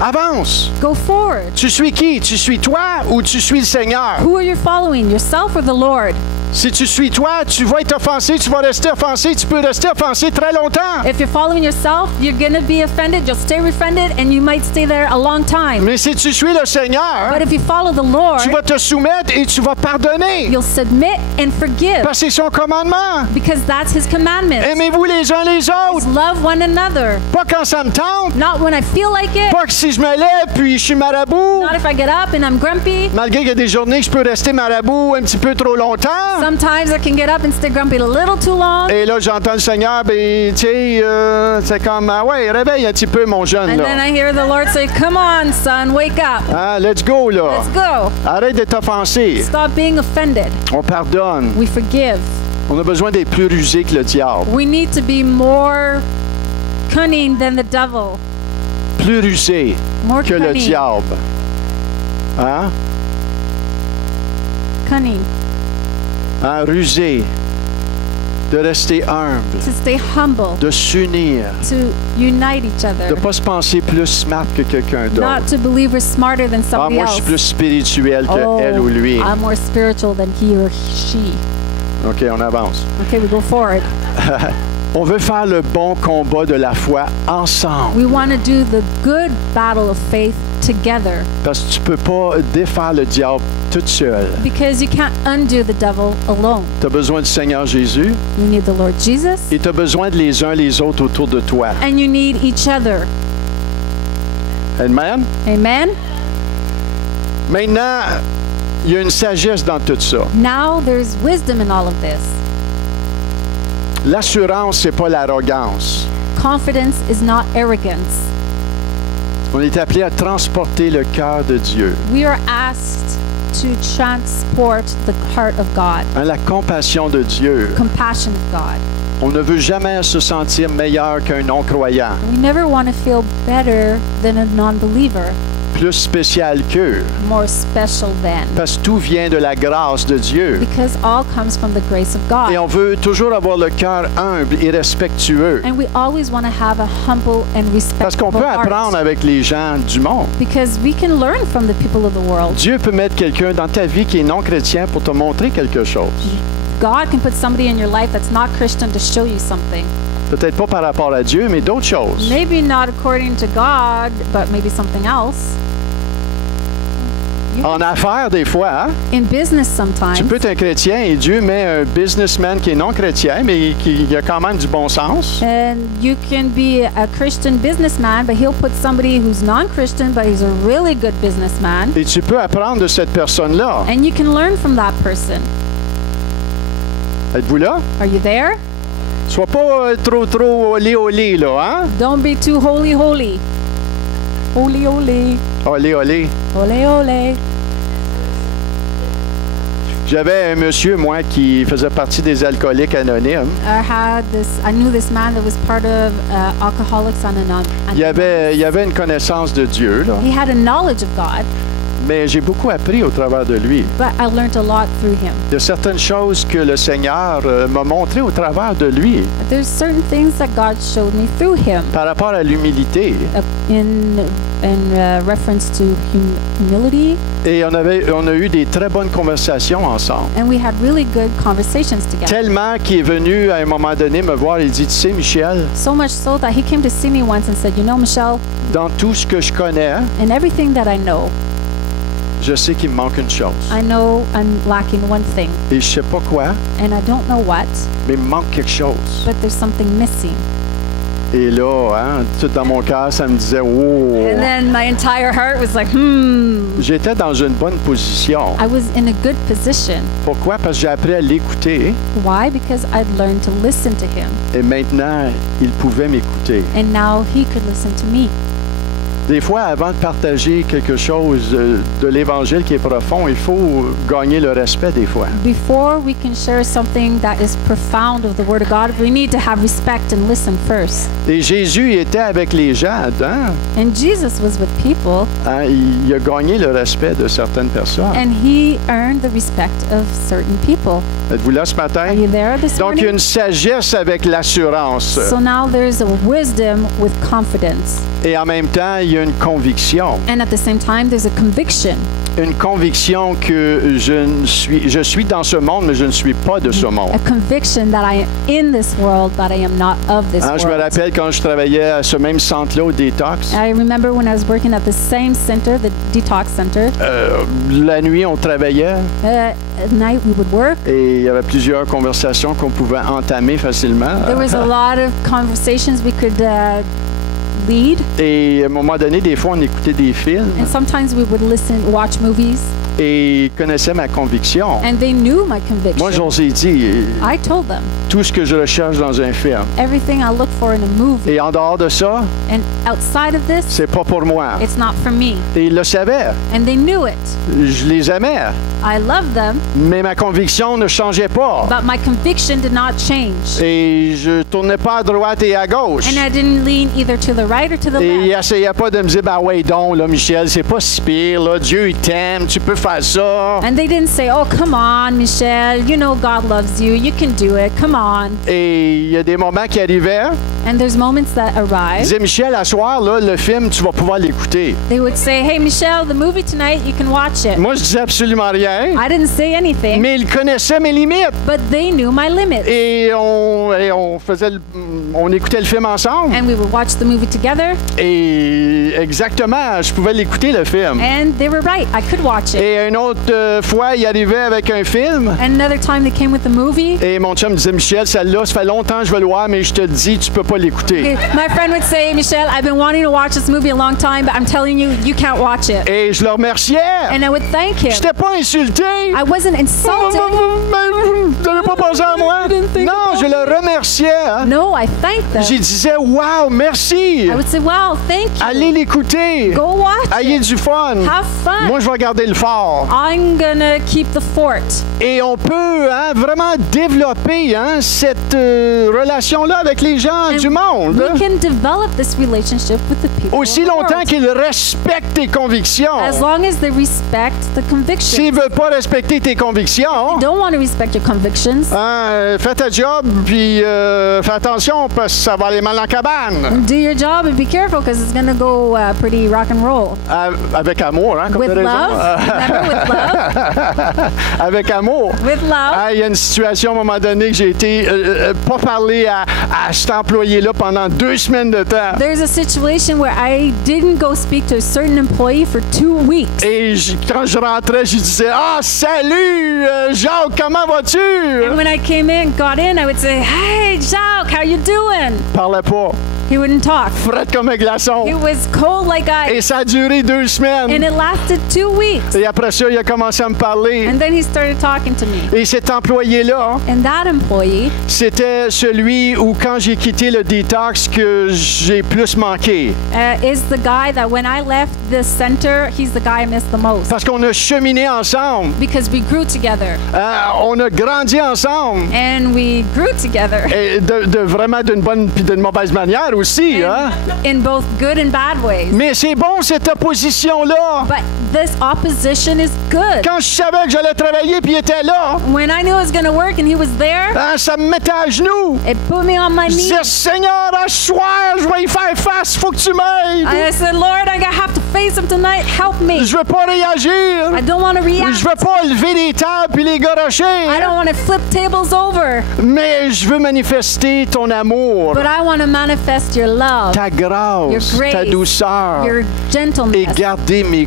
Avance. Go forward. Tu suis qui? Tu suis toi ou tu suis le Seigneur? Who are you following, yourself or the Lord? Si tu suis toi, tu vas être offensé, tu vas rester offensé, tu peux rester offensé très longtemps. If you're following yourself, you're going to be offended. You'll stay offended and you might stay there a long time. Mais si tu suis le Seigneur, But if you follow the Lord, tu vas te soumettre et tu vas pardonner. you'll submit and forgive Parce que c'est son commandement. because that's His commandment. Aimez-vous les uns les autres. Love one another. Pas quand ça me tente. Not when I feel like it. Pas que si je me lève puis je suis marabout. Not if I get up and I'm grumpy. Malgré qu'il y a des journées que je peux rester marabout un petit peu trop longtemps. Sometimes I can get up and stay grumpy a little too long. Et là, j'entends le Seigneur, ben, tu sais, c'est comme, ah ouais, réveille un petit peu, mon jeune, And then là. I hear the Lord say, "Come on, son, wake up. Ah, let's go, là. Let's go. Arrête d'être offensé. Stop being offended. On pardonne. We forgive. On a besoin d'être plus rusé que le diable. We need to be more cunning than the devil. Plus rusé More que le cunning. diable. Hein? Cunning. Hein? Rusé. De rester humble. To stay humble. De s'unir. To unite each De other. ne pas se penser plus smart que quelqu'un d'autre. Not to believe we're smarter than Ah, somebody moi, je else. suis plus spirituel que Oh, elle ou lui. I'm more spiritual than he or she. OK, on avance. Okay, we go forward. On veut faire le bon combat de la foi ensemble. We want to do the good battle of faith together Parce que tu peux pas défaire le diable toute seule. because you can't undo the devil alone. Tu as besoin du Seigneur Jésus You need the Lord Jesus et tu as besoin de les uns les autres autour de toi. and you need each other. Amen? Amen? Maintenant, il y a une sagesse dans tout ça. Now there's wisdom in all of this. L'assurance, c'est pas l'arrogance. Confidence is not arrogance. On est appelé à transporter le cœur de Dieu, We are asked to transport the heart of God, hein, la compassion de Dieu. compassion of God. On ne veut jamais se sentir meilleur qu'un non-croyant, We never want to feel better than a non-believer, plus spécial qu'eux, more special than, parce que tout vient de la grâce de Dieu. because all comes from the grace of Et God. on veut toujours avoir le cœur humble et respectueux, And we always want to have a humble and parce qu'on respectful peut apprendre heart, avec les gens du monde. because we can learn from the people of the world. Dieu peut mettre quelqu'un dans ta vie qui est non-chrétien pour te montrer quelque chose. God can put somebody in your life that's not Christian to show you something. Peut-être pas par rapport à Dieu, mais d'autres choses. Maybe not according to God, but maybe something else. En affaires, des fois, hein? In business sometimes. Tu peux être un chrétien et Dieu met un businessman qui est non-chrétien, mais qui a quand même du bon sens. And you can be a Christian businessman, but he'll put somebody who's non-Christian, but he's a really good businessman. Et tu peux apprendre de cette personne-là. And you can learn from that person. Êtes-vous là? Are you there? Sois pas trop olé, là, hein? Don't be too holy. Holy, holy. Olé. Ole, ole. J'avais un monsieur, moi, qui faisait partie des alcooliques anonymes. I knew this man that was part of Alcoholics Anonymous. Il avait une connaissance de Dieu, là. He had a knowledge of God, Mais j'ai beaucoup appris au travers de lui. but I learned a lot through him. Il y a certaines choses que le Seigneur m'a montrées au travers de lui There's certain things that God showed me through him par rapport à l'humilité. in reference to humility, Et on a eu des très bonnes conversations ensemble. and we had really good conversations together. Tellement qu'il est venu à un moment donné me voir, il dit, tu sais, Michel, So much so that he came to see me once and said, "You know, Michelle, dans tout ce que je connais, in everything that I know, je sais qu'il me manque une chose. I know I'm lacking one thing, Et je sais pas quoi, and I don't know what, mais il me manque quelque chose. but there's something missing." Et là, hein, tout dans mon cœur, ça me disait, oh, And then my entire heart was like, j'étais dans une bonne position. I was in a good position. Pourquoi? Parce que j'ai appris à l'écouter Why? Because I'd learned to listen to him, et maintenant, il pouvait m'écouter. and now he could listen to me. Des fois, avant de partager quelque chose de l'Évangile qui est profond, il faut gagner le respect des fois. Before we can share something that is profound of the Word of God, we need to have respect and listen first. Et Jésus était avec les gens, hein? And Jesus was with people, Hein, il a gagné le respect de certaines personnes. and he earned the respect of certain people. Êtes-vous là ce matin? Are you there this Donc, il y a morning? une sagesse avec l'assurance. So now there's a wisdom with confidence. Et en même temps, il y a une conviction. And at the same time, there's a conviction. Une conviction que je suis dans ce monde, mais je ne suis pas de ce monde. A conviction that I am in this world, but I am not of this Hein, je me world. rappelle quand je travaillais à ce même centre-là au détox. I remember when I was working at the same center, the detox center. La nuit, on travaillait At night we would work. et il y avait plusieurs conversations qu'on pouvait entamer facilement. There was a lot of conversations we could lead, Et à un moment donné, des fois, on écoutait des films and sometimes we would watch movies, et ils connaissaient ma conviction. and they knew my Moi, conviction. je leur ai dit, I told them tout ce que je recherche dans un film. everything I look for in a movie, Et en dehors de ça, and outside of this, c'est pas pour moi. it's not for me. Et ils le savaient. And they knew it. Je les aimais. I loved them, Mais ma conviction ne changeait pas. but my conviction did not change. Et je tournais pas à droite et à gauche. And I didn't lean either to the right or to the Et il left. essayait pas de me dire, ben ouais donc, là, Michel, c'est pas si pire, là. Dieu, il t'aime, tu peux faire ça. And they didn't say, "Oh, come on, Michelle, you know God loves you. You can do it. Come on." Et il y a des moments qui arrivaient. And there's moments that Il arrive. disait, Michel, à soir, là, le film, tu vas pouvoir l'écouter. They would say, "Hey, Michelle, the movie tonight, you can watch it." Moi, je disais absolument rien. I didn't say anything, Mais il connaissait mes limites. but they knew my limits. Et on écoutait le film ensemble. And we would watch the movie together, Et exactement, je pouvais l'écouter, le film. and they were right. I could watch it. Et une autre fois, il arrivait avec un film. And another time they came with the movie, Et mon chum me disait, Michel, celle-là, ça fait longtemps que je veux le voir, mais je te dis, tu peux pas l'écouter. My friend would say, Michelle, I've been wanting to watch this movie a long time, but I'm telling you, you can't watch it. Et je le remerciais. And I would thank him. Je n'étais pas insulté. I wasn't insulted. Vous n'avez pas pensé à moi? Non, je le remerciais. Hein? No, I thanked them. Je disais, wow, merci. I would say, wow, thank you. Allez l'écouter. Go watch Ayez it. du fun. Have fun. Moi, je vais garder le fort. I'm gonna keep the fort. Et on peut vraiment développer cette relation-là avec les gens du monde. We can develop this relationship with the people. Aussi of the longtemps world. qu'ils respectent tes convictions. As long as they respect the convictions. S'ils ne veulent pas respecter tes convictions, Don't want to respect your convictions. fais ta job, puis fais attention parce que ça va aller mal en cabane. Do your job and be careful because it's gonna go pretty rock and roll. Avec amour, hein, comme With t'as raison. love. Remember, with love. Avec amour. With love. Il y a une situation à un moment donné que j'ai été pas parler à cet employé-là pendant 2 semaines de temps. There's a situation where I didn't go speak to a certain employee for 2 weeks. Et quand je rentrais, je disais « Ah, salut, Jacques, comment vas-tu? » And when I got in, I would say, "Hey, Jacques, how you doing?" Parlait pas. He wouldn't talk. Fret comme un glaçon. He was cold like Et ice. ça a duré 2 And semaines. it lasted 2 weeks. Et après ça, il a commencé à me parler. And then he started talking to me. Et cet employé-là, And that employee c'était celui où, quand j'ai quitté le détox, que j'ai plus manqué. is the guy that when I left the center, he's the guy I missed the most. Parce qu'on a cheminé ensemble. Because we grew together. On a grandi ensemble. And we grew together. Et vraiment d'une bonne puis d'une mauvaise manière aussi. Hein? In both good and bad ways. Mais c'est bon, cette opposition-là. But this opposition is good. Quand je savais que j'allais travailler puis il était là, When I knew it was going to work and he was there, ça me mettait à genoux. it put me on my Je disais, knees. Seigneur, à ce soir, je vais y faire face, faut que tu m'aides. I said, Lord, I have to face him tonight. Help me. Je veux pas réagir. I don't want to react. Je veux pas lever les tables puis les garocher. I don't want to flip tables over. Mais je veux manifester ton amour, But I want to manifest your love, ta grâce, your grace, ta douceur your et gentleness, garder mes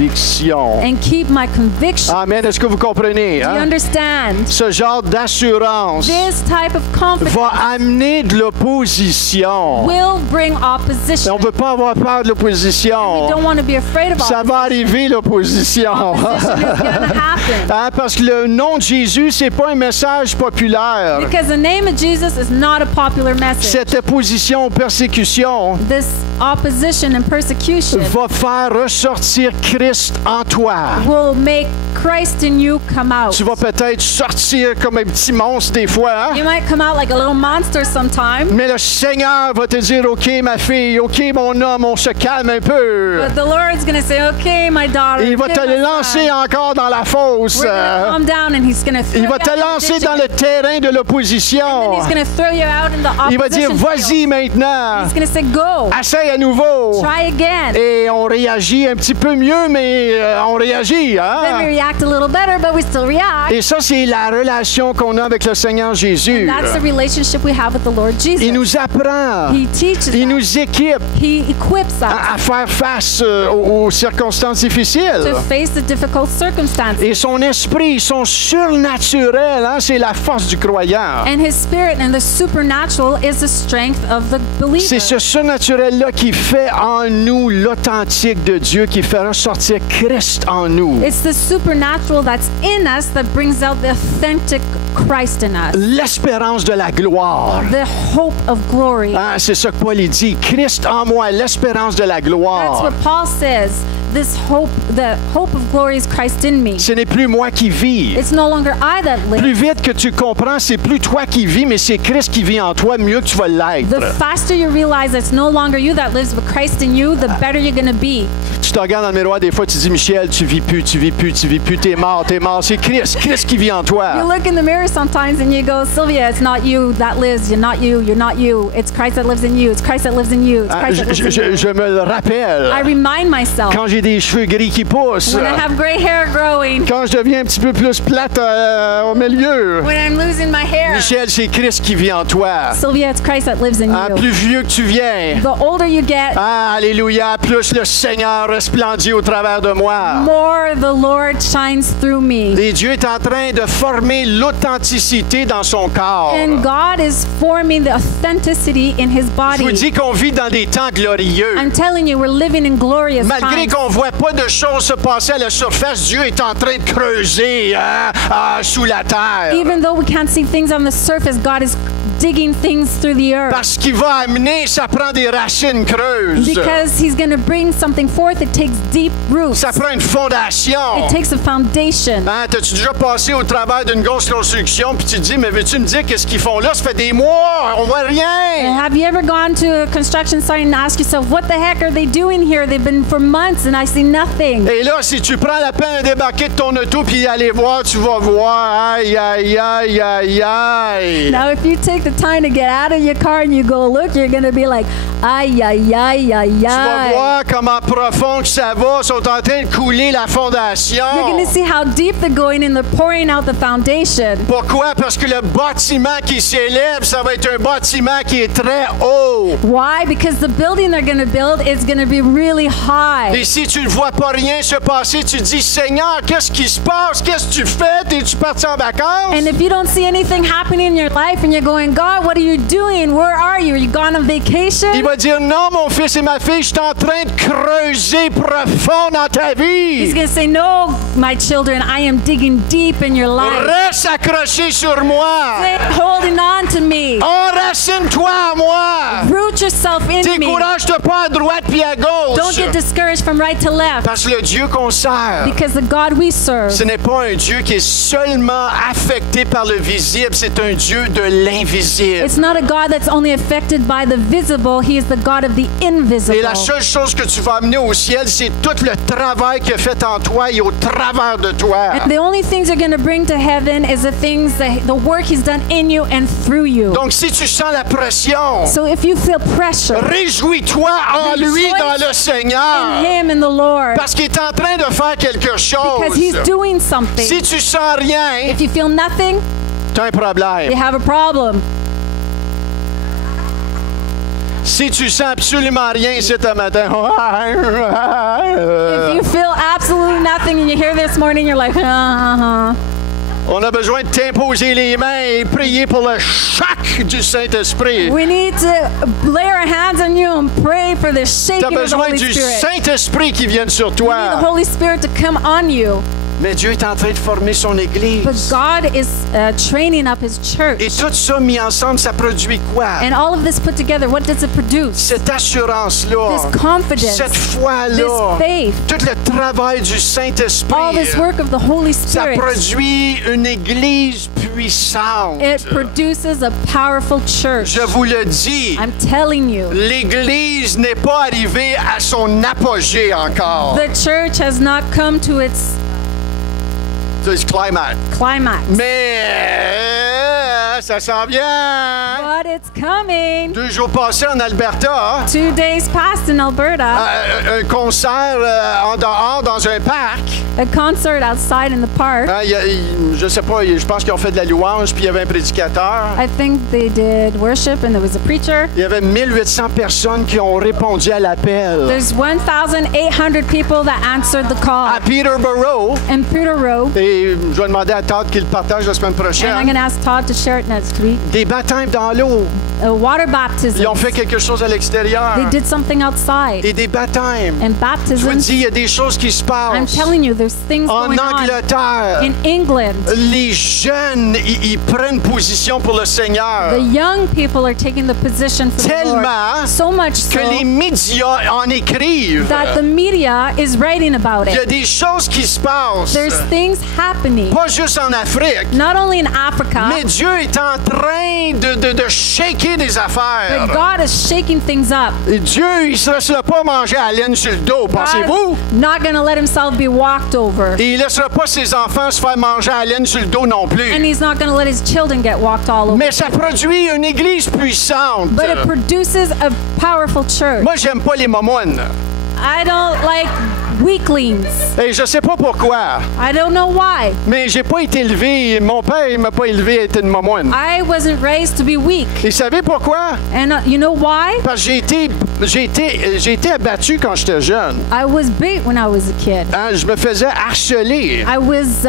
convictions. and keep my conviction. Amen. Est-ce que vous comprenez? Do you Hein? understand? Ce genre d'assurance This type of confidence va amener de l'opposition. will bring Mais opposition. on ne peut pas avoir peur de We l'opposition. don't want to be afraid of Ça va arriver, l'opposition. opposition. Is going to happen. Hein, parce que le nom de Jésus, c'est pas un message populaire. Because the name of Jesus is not a popular message. Cette opposition, persécution, This opposition and persecution va faire ressortir Christ en toi. will make Christ in you come out. Tu vas peut-être sortir comme un petit monstre des fois, hein? You might come out like a little monster sometime, Mais le Seigneur va te dire, OK, ma fille, OK, mon homme, on se calme un peu. but the Lord's going to say, "Okay, my daughter." Il va give te us lancer time. encore dans la fosse. We're going to calm down, and He's going to throw Il you va out te in the lancer ditch dans le again. terrain de l'opposition. He's going to throw you out in the Il va dire, opposition vas-y field. maintenant. He's going to say, "Go, Essaye à nouveau. try again." Et on réagit un petit peu mieux, mais on réagit. Then we Hein? react a little better, but we still react. Et ça, c'est la relation qu'on a avec le Seigneur Jésus. That's the relationship we have with the Lord Jesus. Il nous apprend. He teaches Il us. nous équipe He equips us à faire face aux circonstances difficiles. to face the difficult circumstances. Et son esprit, ils sont surnaturels. Hein? C'est la force du croyant. And His Spirit and the supernatural is the strength of the believer. C'est ce surnaturel-là qui fait en nous l'authentique de Dieu, qui fait ressortir Christ en nous. It's the supernatural that's in us that brings out the authentic Christ in us. L'espérance de la gloire. The hope of glory. Hein, c'est ça que Paul il dit. Christ en moi, l'espérance de la That's gloire. what Paul says. This hope, the hope of glory is Christ in me. Ce n'est plus moi qui vis. It's no longer I that live. Plus vite que tu comprends, c'est plus toi qui vis, mais c'est Christ qui vit en toi, mieux que tu vas The l'être. faster you realize it's no longer you that lives, but Christ in you, the better you're going to be. Tu te regardes dans le miroir, des fois, tu dis, Michel, tu vis plus, t'es mort. C'est Christ qui vit en You toi. look in the mirror sometimes and you go, Sylvia, it's not you that lives. You're not you. You're not you. It's Christ that lives in you. It's Christ that lives in you. It's Christ that lives in you. Je me le rappelle. I remind myself Quand j'ai des cheveux gris qui poussent, when I have gray hair growing, quand je deviens un petit peu plus plate au milieu, when I'm losing my hair. Michel, c'est Christ qui vit en toi. Sylvia, it's Christ that lives in you. plus vieux que tu viens, the older you get, alléluia, plus le Seigneur resplendit au travers de moi. more the Lord shines through me. Et Dieu est en train de former l'authenticité dans son corps. And God is forming the authenticity in his Je vous body. dis qu'on vit dans des temps glorieux. I'm telling you, we're living in glorious Malgré times. qu'on ne voit pas de choses se passer à la surface, Dieu est en train de creuser sous la terre. Even though we can't see things on the surface, God is digging things through the earth. Parce qu'il va amener, ça prend des racines creuses. Because he's going to bring something forth, it takes deep roots. Ça prend une fondation. It takes a foundation. T'as-tu déjà passé au travers d'une grosse construction puis tu te dis, mais veux-tu me dire qu'est-ce qu'ils font là? Ça fait des mois, on voit rien. Have you ever gone to a construction site and asked yourself, what the heck are they doing here? They've been for months and I see nothing. Et là, si tu prends la peine de débarquer de ton auto puis aller voir, tu vas voir, aïe, aïe, aïe, aïe, aïe. Now, if you take the time to get out of your car and you go look, you're going to be like, ay, ay, ay, ay, Tu vas ay. voir comment profond que ça va, sont en train de couler la fondation. You're going to see how deep they're going and they're pouring out the foundation. Pourquoi? Parce que le bâtiment qui s'élève, ça va être un bâtiment qui est très haut. Why? Because the building they're going to build is going to be really high. Et si tu ne vois pas rien se passer, tu dis, Seigneur, qu'est-ce qui se passe? Qu'est-ce que tu fais? T'es-tu parti en vacances? And if you don't see anything happening in your life and you're going, God, what are you doing? Where are you? Are you gone on Il vacation? va dire, non, mon fils et ma fille, je suis en train de creuser profond dans ta He's vie. going to say, no, my children, I am digging deep in your life. Reste accroché sur moi. Stay holding on to me. Enracine-toi à moi. Root yourself in me. Décourage-toi pas à droite puis à Don't gauche. get discouraged from right to left. Parce que le Dieu qu'on sert, Because the God we serve ce n'est pas un Dieu qui est seulement affecté par le visible, c'est un Dieu de l'invisible. It's not a God that's only affected by the visible. He is the God of the invisible. Et la seule chose que tu vas amener au ciel, c'est tout le travail qu'il a fait en toi et au travers de toi. And the only things you're going to bring to heaven is the work He's done in you and through you. Donc, si tu sens la pression, So if you feel pressure réjouis-toi en lui, Rejoice dans le in Seigneur. Him and the Lord, Parce qu'il est en train de faire quelque because He's chose. doing something. Si tu sens rien, If you feel nothing, tu as un problème. you have a problem. Si tu sens absolument rien ici ce matin, If you feel absolutely nothing and you hear this morning, you're like, on a besoin de t'imposer les mains et prier pour le choc du Saint-Esprit. We need to lay our hands on you and pray for the Tu as shaking of the besoin Holy du Spirit. Saint-Esprit qui vienne sur You need the toi. Holy Spirit to come on you. Mais Dieu est en train de former son Église. But God is training up His church. Et tout ça mis ensemble, ça produit quoi? And all of this put together, what does it produce? Cette assurance-là, This confidence, cette foi-là, this faith, tout le travail du all Saint-Esprit, this work of the Holy ça Spirit. produit une Église puissante. It produces a powerful church. Je vous le dis, I'm telling you, l'Église n'est pas arrivée à son apogée encore. the church has not come to its C'est le climax. climax. Mais ça s'en vient. But it's coming. 2 jours passés en Alberta, 2 days passed in Alberta, un concert en dehors dans un parc. a concert outside in the park. Je sais pas, je pense qu'ils ont fait de la louange, puis il y avait un prédicateur. I think they did worship and there was a preacher. Il y avait 1800 personnes qui ont répondu à l'appel. There's 1,800 people that answered the call À Peterborough, in Peterborough. et je vais demander à Todd qu'il le partage la semaine And I'm prochaine, going to ask Todd to share it next week. des baptêmes dans l'eau. Water baptism. Ils ont fait quelque chose à l'extérieur. They did something outside. Et des baptêmes. And Je vous baptism. dis, il y a des choses qui se I'm passent. telling you, there's things En going on Angleterre, in England. les jeunes, ils prennent position pour le Seigneur. The young people are taking the position for the Tellement Lord. So much so que les médias en écrivent. that the media is writing about Il y a it. des choses qui se passent. There's things happening, Pas juste en Afrique. not only in Africa, Mais Dieu est en train de shaker des but affaires. God is shaking things up. Et Dieu, il ne se laissera pas manger à la laine sur le dos, pensez-vous? God's not going to let himself be walked over. Et il ne laissera pas ses enfants se faire manger à la laine sur le dos non And plus. he's not going to let his children get walked all over. Mais ça produit une église puissante. But it produces a powerful church. Moi, j'aime pas les momounes. I don't like weaklings. Et je sais pas pourquoi, I don't know why. mais j'ai pas été élevé, mon père il m'a pas élevé à être une momoine. I wasn't raised to be weak. Et savez pourquoi? And you know why? Parce que j'ai été abattu quand j'étais jeune. I was beat when I was a kid. Hein, je me faisais harceler. I was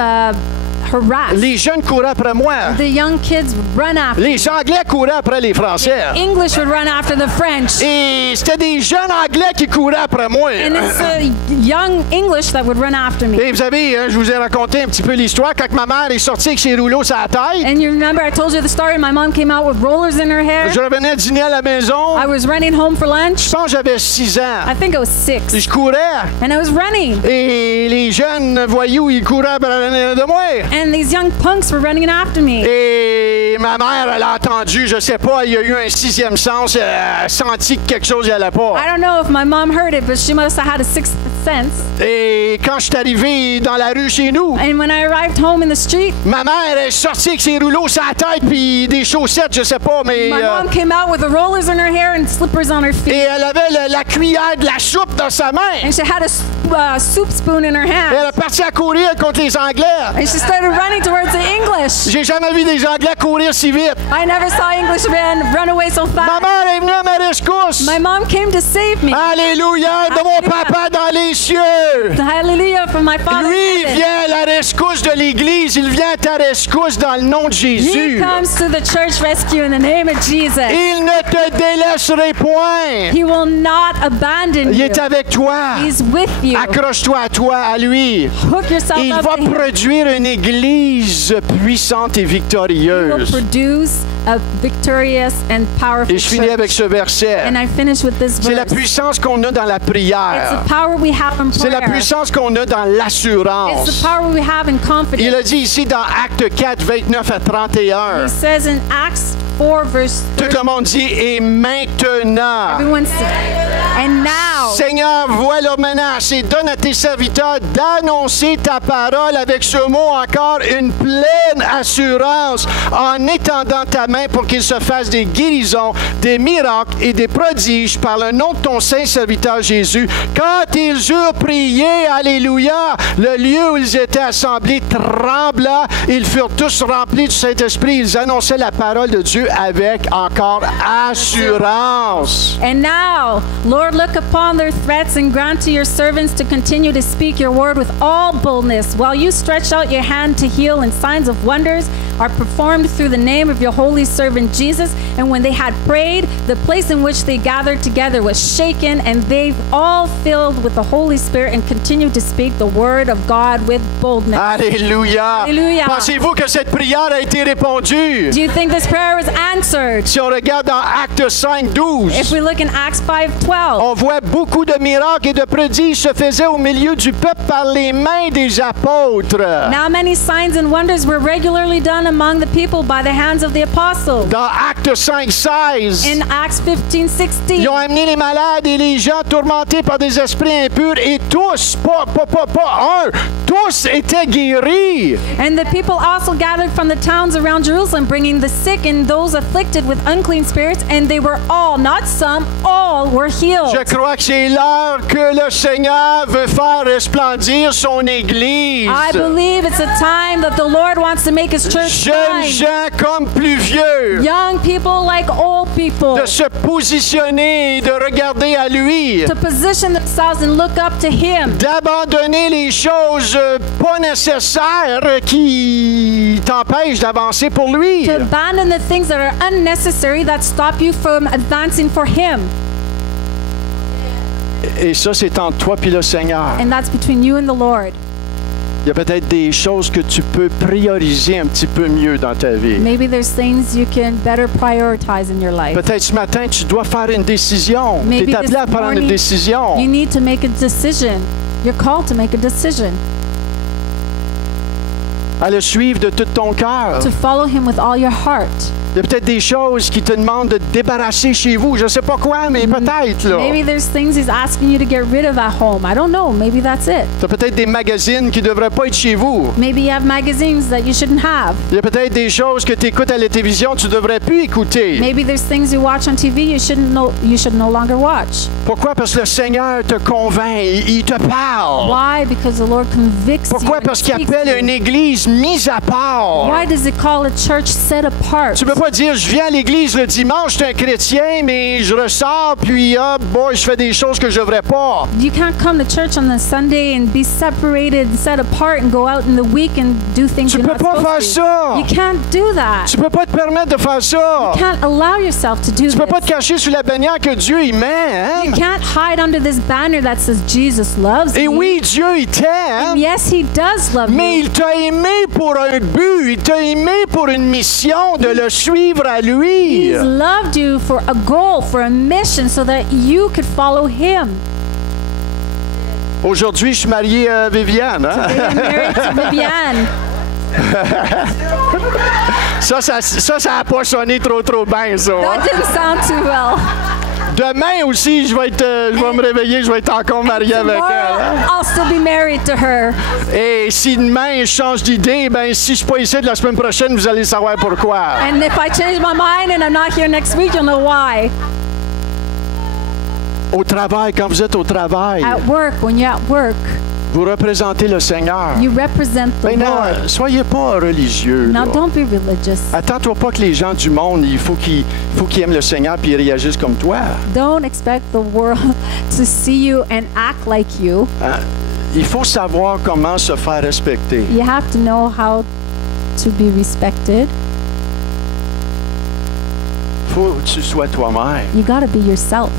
harassed. Les jeunes couraient après moi. The young kids would run after. Les Anglais couraient après les Français. English would run after the French. Et c'était des jeunes Anglais qui couraient après moi. And it's young English that would run after me. Et vous savez, je vous ai raconté un petit peu l'histoire quand ma mère est sortie avec ses rouleaux sur la tête. And you remember I told you the story, my mom came out with rollers in her hair. Je revenais dîner à la maison. I was running home for lunch. Je pense que j'avais 6 ans. I think I was 6. Je courais. And I was running. Et les jeunes voyous, ils couraient après de moi. And these young punks were running after me. Et ma mère, elle a entendu, je sais pas, il y a eu un 6e sens, elle a senti que quelque chose n'y allait pas. I don't know if my mom heard it, but she must have had a sixth sense. Et quand je suis arrivé dans la rue chez nous, And when I arrived home in the street, ma mère est sortie avec ses rouleaux sur la tête puis des chaussettes, je sais pas, mais... my mom came out with the rollers in her hair and slippers on her et feet. elle avait la cuillère de la soupe dans sa main. And she had a soup spoon in her Et elle hand. est partie à courir contre les Anglais. And she started running towards the English. J'ai jamais vu des Anglais courir si vite. I never saw Englishmen run away so Ma fast. mère est venue à ma rescousse. My mom came to save me. Alléluia de mon Alléluia. papa dans les cieux. Hallelujah from my father. Lui, il vient à la rescousse de l'Église. Il vient à ta rescousse dans le nom de He Jésus. comes to the church rescue in the name of Jesus. Il ne te délaisserait point. He will not abandon Il you. est avec toi. He's with you. Accroche-toi à toi, à lui. Hook yourself Il up va to him. produire une Église puissante et He will victorieuse. produce a victorious and powerful Et je finis avec church. ce verset. And I finish with this C'est la verse. puissance qu'on a dans la It's prière. the power we have in C'est la prayer. puissance qu'on a dans It's l'assurance. the power we have in Il confidence. a dit ici dans Acte 4, 29 à 31. He says in Acts 4 verse Tout 30, le monde dit, et maintenant, everyone said, and now, Seigneur, voilà menace et donne à tes serviteurs d'annoncer ta parole avec ce mot encore, une pleine assurance en étendant ta main pour qu'il se fasse des guérisons, des miracles et des prodiges par le nom de ton saint serviteur Jésus. Quand ils eurent prié, alléluia, le lieu où ils étaient assemblés trembla, ils furent tous remplis du Saint-Esprit, ils annonçaient la parole de Dieu avec encore assurance. and now, Lord, look upon their threats and grant to your servants to continue to speak your word with all boldness, while you stretch out your hand to heal, and signs of wonders are performed through the name of your holy servant Jesus. And when they had prayed, the place in which they gathered together was shaken, and they all filled with the Holy Spirit and continued to speak the word of God with boldness. Alléluia. Alléluia. Pensez-vous que cette prière a été répondue? Do you think this prayer was answered? Si on regarde dans Acte 5, 12, If we look in Acts 5:12, on voit beaucoup de miracles et de prodiges se faisaient au milieu du peuple par les mains des apôtres. now many signs and wonders were regularly done among the people by the hands of the apostles. Dans Acte 5, 16, In Acts 15:16, ils ont amené les malades et les gens tourmentés par des esprits impurs et tous, pas un, tous étaient guéris. and the people also gathered from the towns around Jerusalem, bringing the sick and those afflicted with unclean spirits, and they were all, not some, all were healed. Je crois que c'est l'heure que le Seigneur veut faire resplendir son Église. I believe it's a time that the Lord wants to make his church Jeunes shine. gens comme plus vieux, Young people like old people, de se positionner et de regarder à lui, to position themselves and look up to him. d'abandonner les choses pas nécessaires qui t'empêchent d'avancer pour lui. To abandon the things that are unnecessary that stop you from advancing for him. Et ça, c'est entre toi et le Seigneur. And that's between you and the Lord. Il y a peut-être des choses que tu peux prioriser un petit peu mieux dans ta vie. Maybe there's things you can better prioritize in your life. Peut-être ce matin, tu dois faire une décision. Tu Maybe es appelé this à prendre une morning, décision. you need to make a decision. You're called to make a decision. À le suivre de tout ton cœur. To follow him with all your heart. Il y a peut-être des choses qui te demandent de te débarrasser chez vous. Je ne sais pas quoi, mais peut-être. Là. Maybe there's things he's asking you to get rid of at home. I don't know. Maybe that's it. Tu as peut-être des magazines qui ne devraient pas être chez vous. Maybe you have magazines that you shouldn't have. Il y a peut-être des choses que tu écoutes à la télévision que tu ne devrais plus écouter. Maybe there's things you watch on TV you should no longer watch. Pourquoi? Parce que le Seigneur te convainc, il te parle. Why? Because the Lord convicts you. Pourquoi? And Parce qu'il speaks appelle to une you. église mise à part. Why does it call a church set apart? Tu peux pas dire, je viens à l'église le dimanche, je suis un chrétien, mais je ressors, puis je fais des choses que je devrais pas. You can't come to church on a Sunday and be separated, set apart, and go out in the week and do things Tu you're peux not pas supposed faire to. ça. You can't do that. Tu peux pas te permettre de faire ça. You can't allow yourself to do Tu peux pas te this. cacher sous la bannière que Dieu y met. You Hein? can't hide under this banner that says Jesus loves Et you. oui, Dieu, il t'aime. Yes, He does love Mais you. il t'a aimé pour un but, il t'a aimé pour une mission, de le suivre à lui. He's loved you for a goal, for a mission, so that you could follow Him. Aujourd'hui, je suis marié à Viviane. Hein? Today I'm married to Viviane. Ça a pas sonné trop bien, ça. That Hein? didn't sound too well. Demain aussi, je vais me réveiller, je vais être encore marié avec elle. Tomorrow, Hein? I'll still be married to her. Et si demain je change d'idée, ben si je suis pas ici de la semaine prochaine, vous allez savoir pourquoi. And if I change my mind and I'm not here next week, you'll know why. Au travail, quand vous êtes au travail, At work, when you're at work, vous représentez le Seigneur. you represent the Maintenant, Lord. soyez pas religieux. Now, là. don't be religious. Attends-toi pas que les gens du monde, il faut qu'ils aiment le Seigneur puis ils réagissent comme toi. Don't expect the world to see you and act like you. Hein? Il faut savoir comment se faire respecter. You have to know how to be respected. Faut que tu sois toi-même. You got to be yourself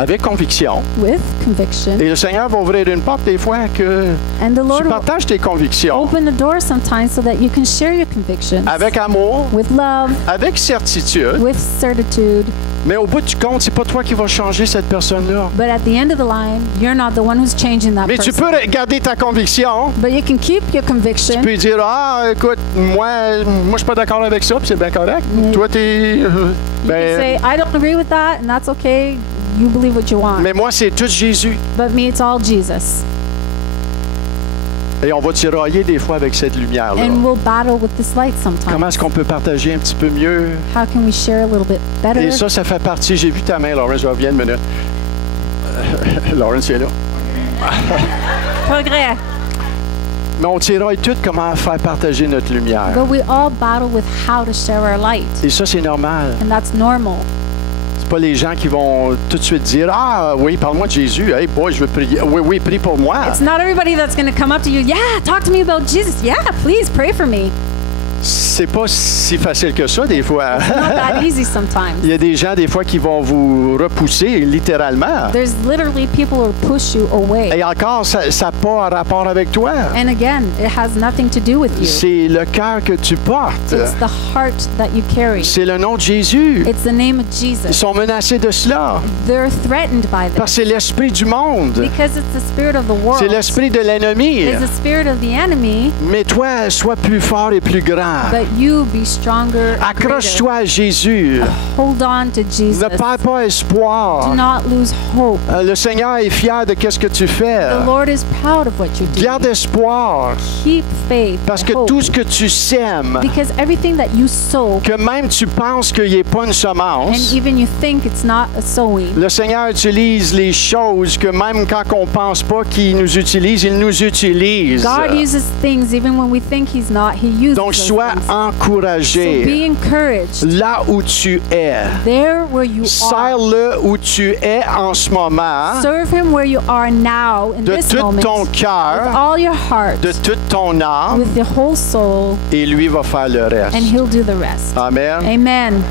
Avec conviction. with conviction. Et le Seigneur va ouvrir une porte des fois que And the Lord tu will partages tes convictions. open the door sometimes so that you can share your convictions Avec amour, with love, avec certitude. with certitude. Mais au bout du compte, c'est pas toi qui vas changer cette personne-là. But at the end of the line, you're not the one who's changing that Mais tu person. peux garder ta conviction. But you can keep your conviction. Puis dire, écoute, moi je suis pas d'accord avec ça, puis c'est bien correct. Toi, t'es... You can say, I don't agree with that, and that's okay. You believe what you want. mais moi, c'est tout Jésus. But me, it's all Jesus. Et on va tirailler des fois avec cette lumière-là. And we'll battle with this light sometimes. Comment est-ce qu'on peut partager un petit peu mieux? How can we share a little bit better? Et ça fait partie... J'ai vu ta main, Lawrence, je reviens une minute. Lawrence est là. Progrès. Mais on tiraille tout comment faire partager notre lumière. But we all battle with how to share our light. Et ça, c'est normal. And that's normal. C'est pas les gens qui vont tout de suite dire, oui, parle-moi de Jésus. Hey, boy, je veux prier. Oui, prie pour moi. It's not everybody that's going to come up to you. Yeah, talk to me about Jesus. Yeah, please pray for me. C'est pas si facile que ça, des fois. Not that easy sometimes. Il y a des gens, des fois, qui vont vous repousser, littéralement. There's literally people who push you away. Et encore, ça n'a pas rapport avec toi. And again, it has nothing to do with you. C'est le cœur que tu portes. It's the heart that you carry. C'est le nom de Jésus. It's the name of Ils Jesus. sont menacés de cela. They're threatened by Parce this que c'est l'esprit du monde. because it's the spirit of the world. C'est l'esprit de l'ennemi. It's the spirit of the enemy, Mais toi, sois plus fort et plus grand. but you be stronger. and greater. Accroche-toi à Jésus. Hold on to Jesus. Ne perds pas Do espoir. not lose hope. Le Seigneur est fier de ce que tu fais. The Lord is proud of what you do. Garde espoir. Keep faith. Parce and que hope. tout ce que tu sèmes, Because everything that you sow, que même tu penses qu'il n'est pas une and semence, even you think it's not a sowing, le Seigneur utilise les choses que même quand on ne pense pas qu'il nous utilise, il nous utilise. God uses things even when we think He's not. He uses Donc, those sois things. So encouragé be encouraged là où tu es. there where you are. Sers-le où tu es en ce moment, Serve Him where you are now in de this tout moment, ton with cœur, all your heart, de toute ton âme, with your whole soul, et lui va faire le reste. and He'll do the rest. Amen. Amen.